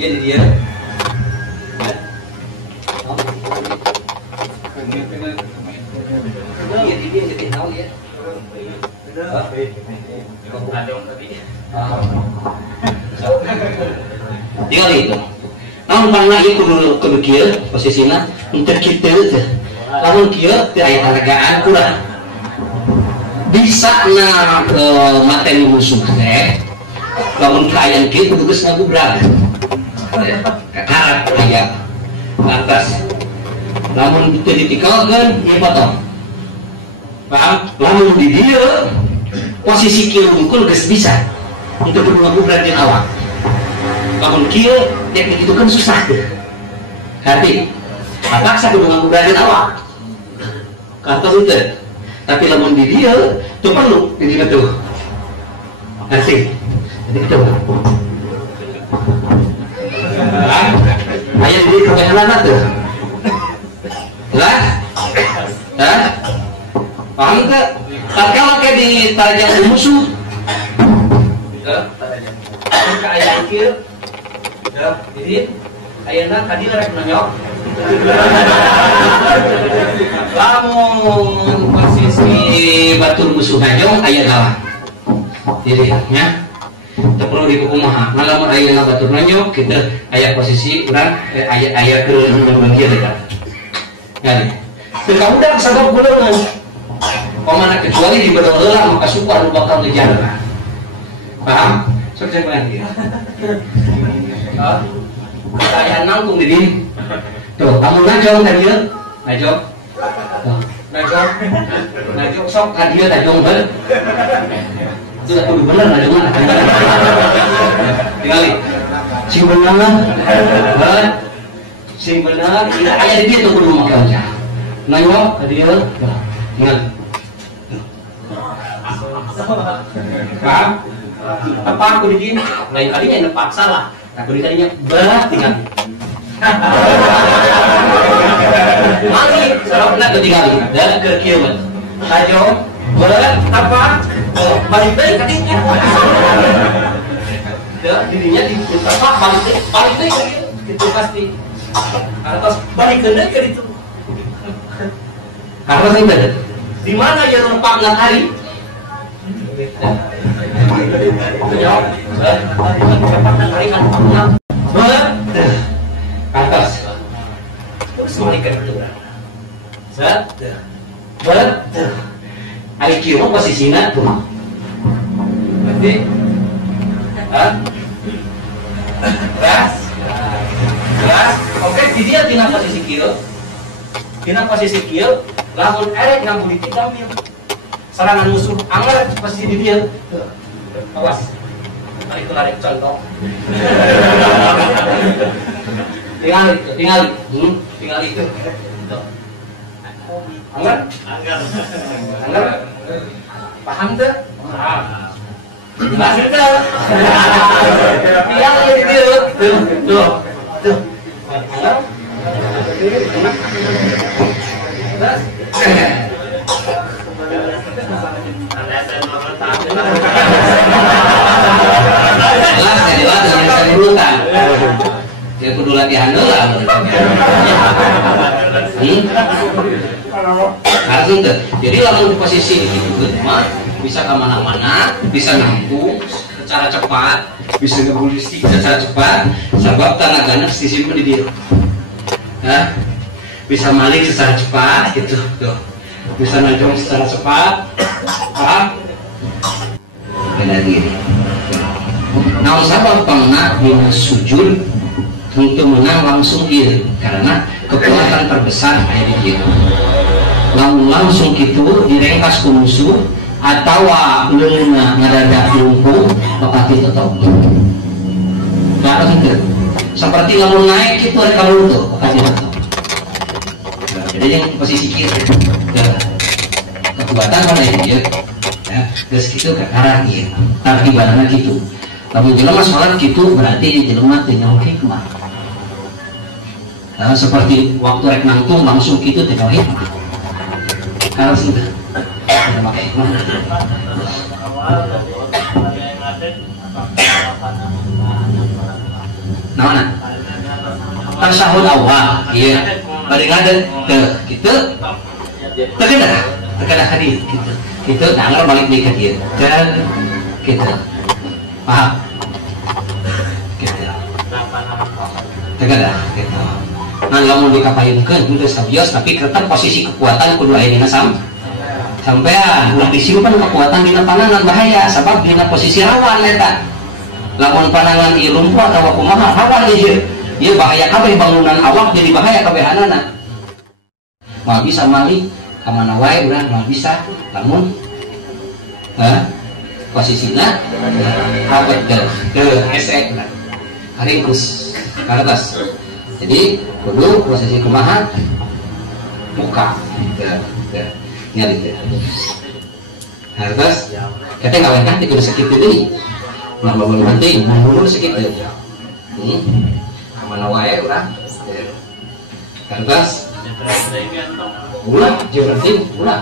Iya di dia. Iya di dia jadi tahu ya. Tinggal itu. Namun pernah ieu kudu kieu posisina untuk kitu teh. Lamun kieu teu aya hargaan kurang. Bisa na materi musuh teh. Lamun kaayaan kieu kudu geus ngagubrag. Kakarak aya. Lantas. Lamun teu ditikalkeun ieu potong. Paham? Lamun di dieu posisi kieu unggul geus bisa untuk ngagubrag jeung awak. Lamun kieu teknik itu kan susah tuh. Hati, paksa kudu ngagubrag jeung awak. Kata itu. Tapi lamun di dia tuh perlu ini betul. Hati. Jadi itu. Ayah di kebenaran tuh. Lah? Hah? Paham ke? Tatkala ke di tajam musuh. Ya, tajam. Ka aya kieu. Ya, jadi ayeuna tadi rek nanyok. Lamun posisi batur musuh hajong aya dalam. Jadi nya teu perlu dikumaha. Lamun ayeuna batur nanyok kita aya posisi urang aya ke bagian dekat. Kan. Teu kaudak sabab geuleungan. Pamana kecuali di bedol heula maka suku anu bakal ngejar. Paham? Sok saya panggil. Kayaan nanggung di sini. Tuh, kamu najong tadi ya? Najong. Najong sok tadi ya najong ber. Itu kudu bener najong mana? Tinggali. Sing bener. Ber. Sing bener, aya di dieu tuh kudu make aja. Najong tadi ya. Ingat. Paham? Tepat aku di sini. Lain kalinya nepak salah. Aku ditanya berat tinggal. Mari sarapna ketinggalan dan ke kiamat. Tajo berat apa? Balik dari katinya. Ya, dirinya di tempat balik dari itu pasti. Atas balik deui ke itu. Karena saya di mana ya tempat hari? Atas terus balikan itu hari kieu posisinya tuh berarti gas oke di dia tina posisi kieu lamun erek ngambul ditikam serangan musuh anggar posisi di dia awas lari contoh tinggal itu anggar paham tuh paham tuh tinggal itu tuh jelas kan jelas yang saya urutan dia kudu latihan heula harus itu jadi lamun posisi itu mah bisa kemana-mana bisa nampu secara cepat bisa ngebulistik secara cepat sebab tenaganya disimpan di dia bisa maling secara cepat gitu tuh bisa najong secara cepat paham benar gini. Nah, sabab pangna dina sujud untuk menang langsung ieu karena kekuatan terbesar aya di dieu. Lamun langsung kitu direngkas ku musuh atawa leungeunna ngadadak lumpuh bakal kitu tong. Karena kitu seperti lamun naik itu ada kamu tuh jadi yang posisi kiri kekuatan mana ya terus gitu ke arah ya tapi badannya gitu kalau jelema sholat gitu berarti jelema tinggal hikmah seperti waktu rek nangtung langsung gitu tinggal hikmah kalau sudah pakai hikmah nah mana tasyahud awal iya bari ngaden teu kitu terkadang hadis gitu gitu dangar balik di kitu dan gitu paham gitu terkadang gitu nah lamun dikapayunkeun itu sabios tapi tetap posisi kekuatan kudu aya dina sampean ulah disimpan kekuatan dina panangan bahaya sebab dina posisi rawan eta lamun panangan ieu lumpuh atawa kumaha rawan ieu ieu bahaya kabeh bangunan awak jadi bahaya kabehanana mal bisa malik ka mana wae urang mal bisa lamun posisina habet ke esek haringkus ka atas jadi kudu posisi kumaha buka nyari teh hartos kita ngawen kan kudu sakit deui nah bangun penting mundur sakit teh mana wae urang hartos ulah penting ulah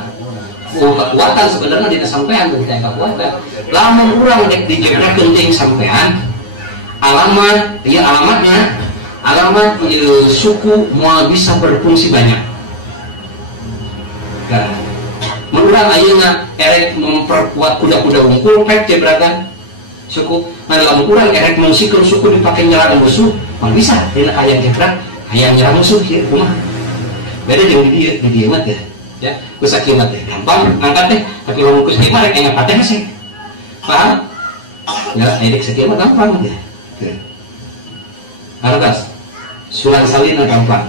kekuatan sebenarnya tidak sampean kita kekuatan lamun urang dek dijebrak penting sampean alamat ya alamatnya alamat suku mau bisa berfungsi banyak nah menurut ayeuna erek memperkuat kuda-kuda unggul pek jebrakan suku nah lamun urang erek mensikeun suku dipakai nyerang musuh mau bisa dina aya jebrak aya nyerang musuh kieu kumaha beda jeung di dieu mah teh ya ku sakieu mah teh gampang ngangkat teh tapi lamun ku sakieu mah rek ngangkat teh sih paham ya aya sakieu mah gampang teh hargas sulan salina gampang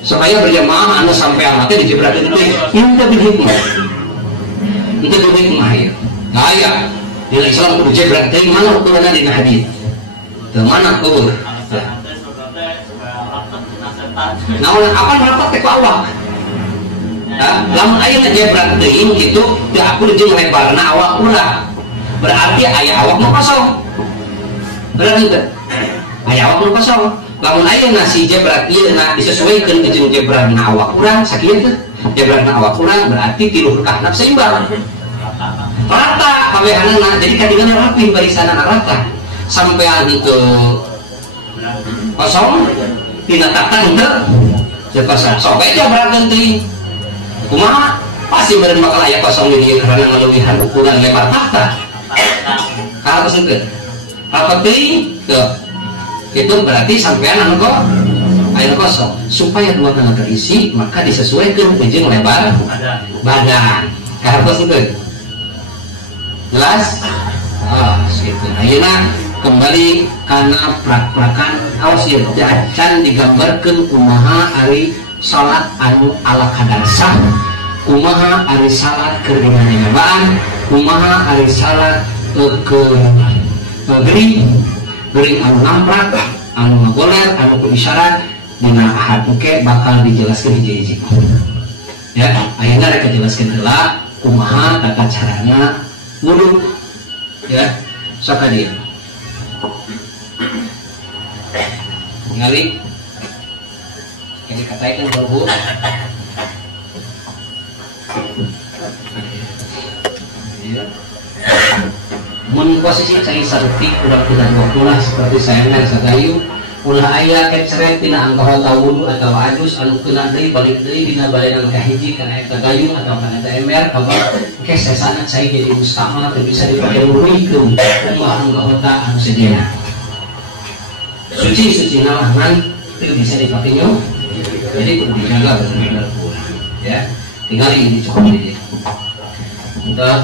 supaya berjamaah anu sampai amatnya dijebrakeun teh inta bil hikmah inta bil hikmah ya nah ya di Islam kudu jebrak teh mana ukurana dina hadis teu mana ukur naon apa rapat teh ku awak lamun aya ngejebrak teuing kitu teu aku jeung lebarna awak urang berarti aya awak nu kosong bener teu aya awak nu kosong lamun ayeuna si jebrak ieu na disesuaikeun jeung jebrana awak urang sakieu teh jebrana awak urang berarti tilu rakaat seimbang rata kabehanana jadi kadingan rapi barisanana rata sampean itu kosong tina tatang teu kosong sok aja jebrak teuing kumaha pasti meureun bakal aya kosong di dieu karena ngalewihan ukuran lebar tahta kalau seukeut apa teuing teu itu berarti sampean anu kok air kosong supaya dua tengah terisi maka disesuaikan jeung lebar badan kahartos itu jelas gitu ayeuna kembali kana prak-prakan aos ieu can digambarkeun kumaha ari salat anu ala kadar sah kumaha ari salat keur dinyanyian kumaha ari salat ke gering anu namprak anu ngagoler anu ku isyarat dina ahad ke bakal dijelaskeun hiji-hiji ya ayeuna rek dijelaskeun heula kumaha tata carana wudu ya sakadieu ningali jadi katakan wudu ya mun posisi cai saeutik urang tidak ngokulah seperti sayangan sadayu ulah aya keceret tina anggota wudu atau adus anu kena deui balik deui dina balenan kahiji kana eta gayung atau kana eta ember apa ke sesana cai jadi mustahil teu bisa dipake luruykeun kumaha anggota anu sejenna suci nalahan teu bisa dipake nyo jadi kudu dijaga bener-bener ya tinggal ini cukup ini untuk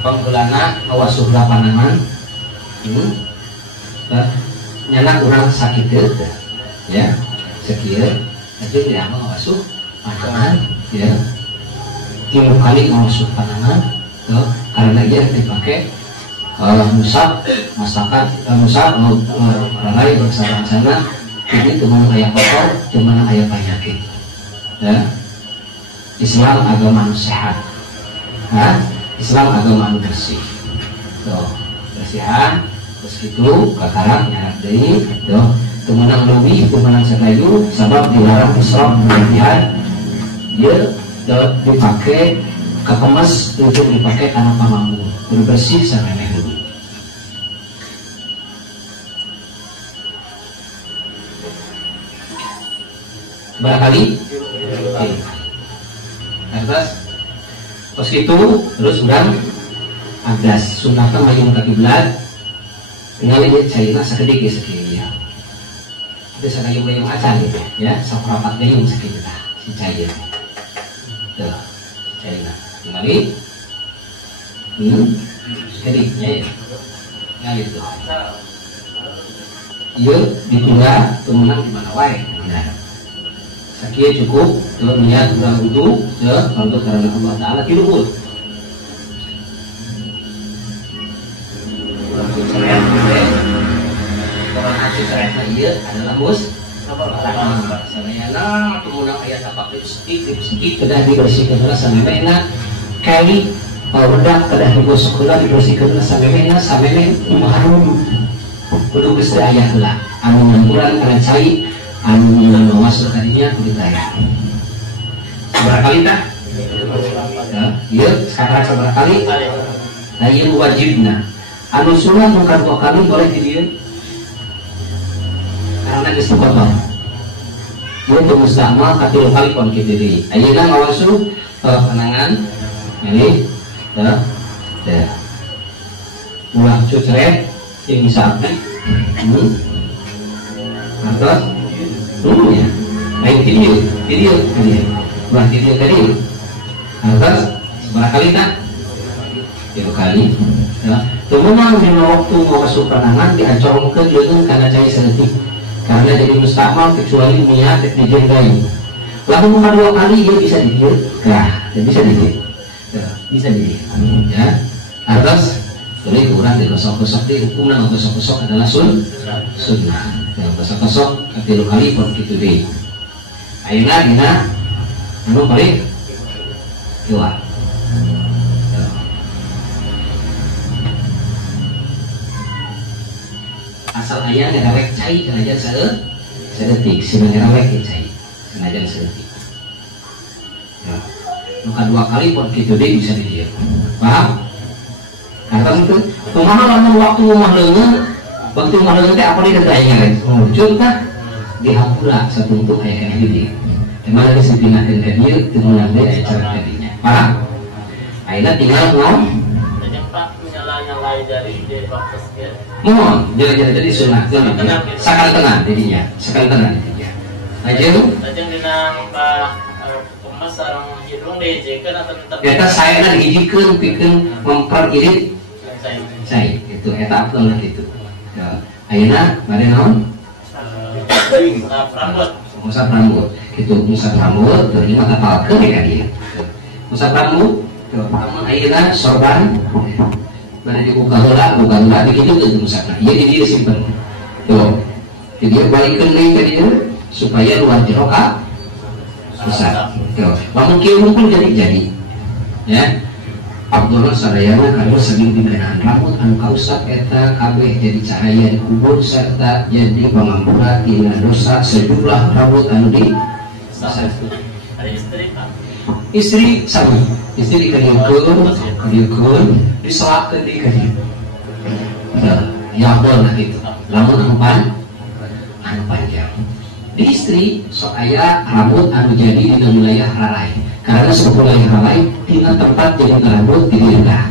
panggelana ngawasuh lapangan nyana kurang sakit ya sekieu jadi ya ngawasuh lapangan ya tilu kali masuk panangan karena ia dipakai musab masakan musab orang lain bersama sana ini teman ayah kotor teman ayah penyakit ya. Islam agama anu sehat Islam agama anu bersih bersihan terus itu kakarak nyarak dari temenang lebih temenang sekayu sebab dilarang Islam berlebihan dia dipakai kekemas untuk dipakai karena pamambu bersih sampai dulu. Barangkali atas pas itu terus udang adas sunatan mayung kaki belat tinggal dia cairnya sekedik ya itu sakayung acan gitu ya saperapat gayung sekitar si cair tuh cairnya tinggal sediknya ya ngalir tuh iya ditinggal temenang di mana wae nah sakia cukup kalau niat udah untuk untuk karena Allah Ta'ala tidak orang haji serta iya adalah sayana kemudian ayat apa sedikit kedah dibersihkan sampai enak kali bedak kedah digosok lah dibersihkan sampai harum kudu geus aya heula anu nyampuran kana cai anu masuk tadinya kudu taya sabar kali tah ya ieu sekarang sabar kali nah ieu wajibna anu sunah bukan 2 kali boleh di dieu karena geus kotor ieu mustahmal ka 3 kali pon kitu deui ayeuna ngawasu kenangan ini ya ulah cucret yang sapi atau ya lain video buat video tadi atas berapa kali tak 3 kali ya teman di waktu mau masuk penangan diacorongkan dengan karena cai sedetik karena jadi mustahmal kecuali niat dijenggai lalu bukan 2 kali dia bisa didier bisa didier ya atas boleh kurang digosok-gosok di hukum dan gosok-gosok adalah sunnah yang gosok-gosok ketilu kali pun gitu deh ayeuna dina anu balik dua asal aya ngerewek cai senajan sedetik singerewek cai senajan sedetik ya maka 2 kali pun gitu deh bisa dia paham karena itu kumaha lamun waktu rumah leungeun teh apa di data ingat muncul tah dihapura satuntuk aya kana di emang geus dipindahkeun ka dieu teu meunang deui aya cara kadinya paham ayeuna tinggal ngom Pak menyala-nyalai dari waktu sekian jadi sunah sakal tengah didinya lajeng dina kemas sareng hidung dijekeun atau eta saena dijikeun pikeun memperirit saya itu eta afdal lah gitu ya ayeuna bade naon musab rambut gitu musab rambut terima tapalkeun ka dia musab rambut tuh namun ayeuna sorban bade dibuka heula dikitukeun musabna ieu di dieu simpen tuh jadi balikeun deui ka dieu supaya luar jero ka pusat tuh lamun kieu pun jadi ya Abdullah sadayana kanu seging pimpinan rambut anu kausak eta kabeh jadi cahaya di kubur serta jadi pangampura tina dosa sejumlah rambut anu di istri sami istri dikadieukeun diselapkeun di kadieu ya boleh gitu lamun anu panjang di istri sok aya rambut anu jadi di wilayah rarai karena sebuah yang lain tina tempat jadi rambut jadi dah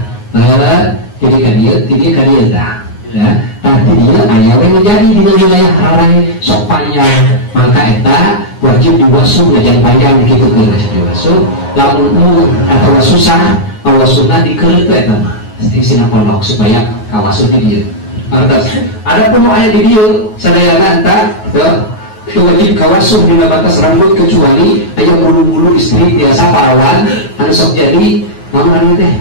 jadi kadieu dah ya tapi dia aya we menjadi di wilayah rarai sok panjang maka eta wajib diwasu jangan panjang begitu ke diwasu lamun atau susah awasuna dikeuleuh eta mah sina pondok supaya kawasu di dieu artos ada pun aya di dieu sadayana eta wajib kawasuh di batas rambut kecuali aya bulu-bulu istri biasa parawan anu sok jadi namun teh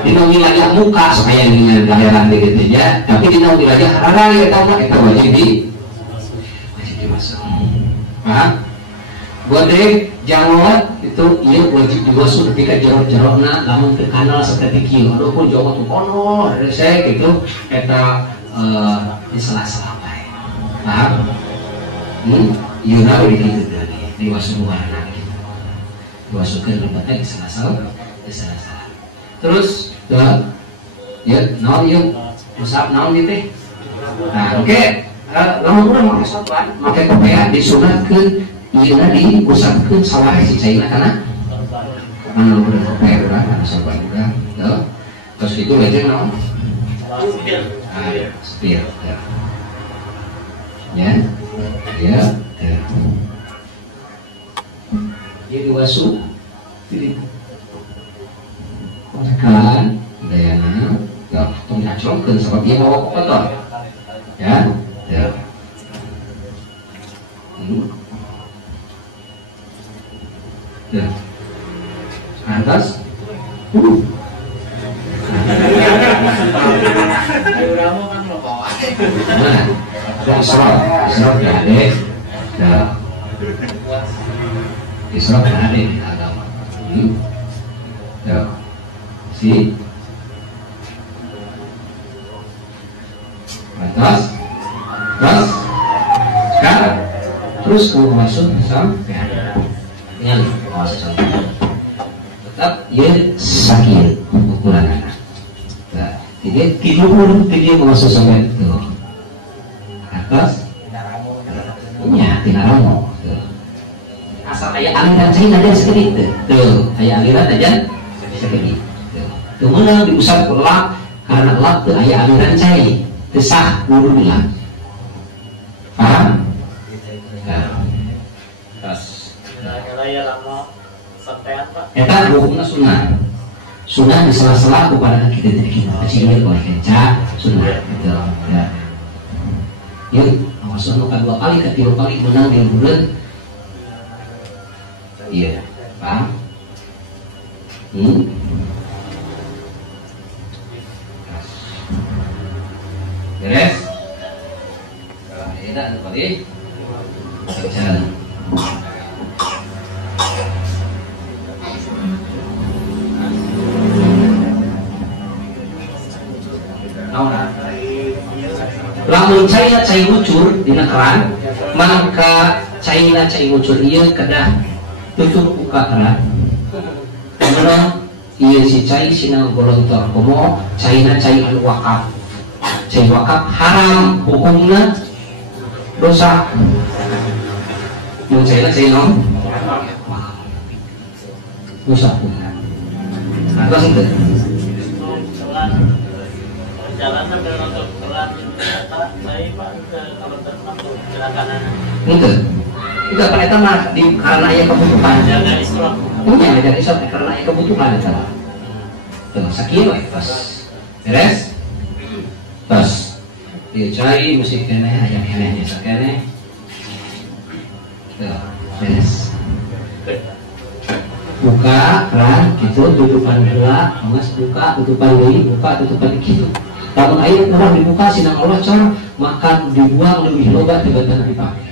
dina wilayah muka supaya dengan daerah gitu ya, tapi dina wilayah hararang ya tahu eta wajib dimasuk. Paham? Godek jangot itu ieu wajib dibasuh nepi ka jero-jerona lamun teu kanal saperti kieu. Aduh pun jangot tuh kono resek gitu eta di sela-sela bae. Paham? Ieu na we dikitu tadi diwasuh warna gitu. Diwasuhkeun lembutna di sela-sela. Terus ya naon ieu usap naon ieu teh. Nah, oke. Lamun urang make sopan, make kopea disunatkeun ieu diusapkeun sawahe si caina kana anu urang kopea urang anu sopan urang. Terus itu lejeng naon? Spill. Ya. Ya. Ieu diwasuh kan dayana ya tong dacrongkeun sabab ieu hawa kotor ya ya ya atas Isra ada ya Isra ada di agama ya si atas sekarang terus kamu masuk sampai yang masuk tetap ya sakit ukuran anak nah, jadi tidur masuk sampai itu atas tidak romo asal kayak aliran cair aja sedikit tuh kayak aliran aja sedikit kemudian diusap lap karena lap itu ayah aliran cair desah bulu bilang paham? Eta hukumnya sunnah di sela-sela kepada kita kecil oleh kenca sunnah gitu ya yuk maksudnya kedua kali ketiga kali menang di bulan iya paham? Beres? Tidak, tadi jalan. Lamun cai ucur di keran, maka cai ucur iya kedah tutup buka keran. Kemudian iya si cai sina golontor, komo cai anu wakaf. Cai wakaf haram hukumnya dosa. Yang cai non dosa hukumnya. Atas itu. Perjalanan dengan kebetulan saya pak kalau termasuk kecelakaan. Itu apa itu mah di karena ya kebutuhan. Jaga Islam. Punya jaga Islam karena ya kebutuhan itu. Tuh sakit pas beres. Pas dia cari musik kene yang kene sakene. Tuh beres. Buka keran gitu tutupan heula, awas buka tutupan deui, buka tutupan gitu. Lamun air orang dibuka sinang Allah cor makan dibuang lebih loba tibatan dipakai.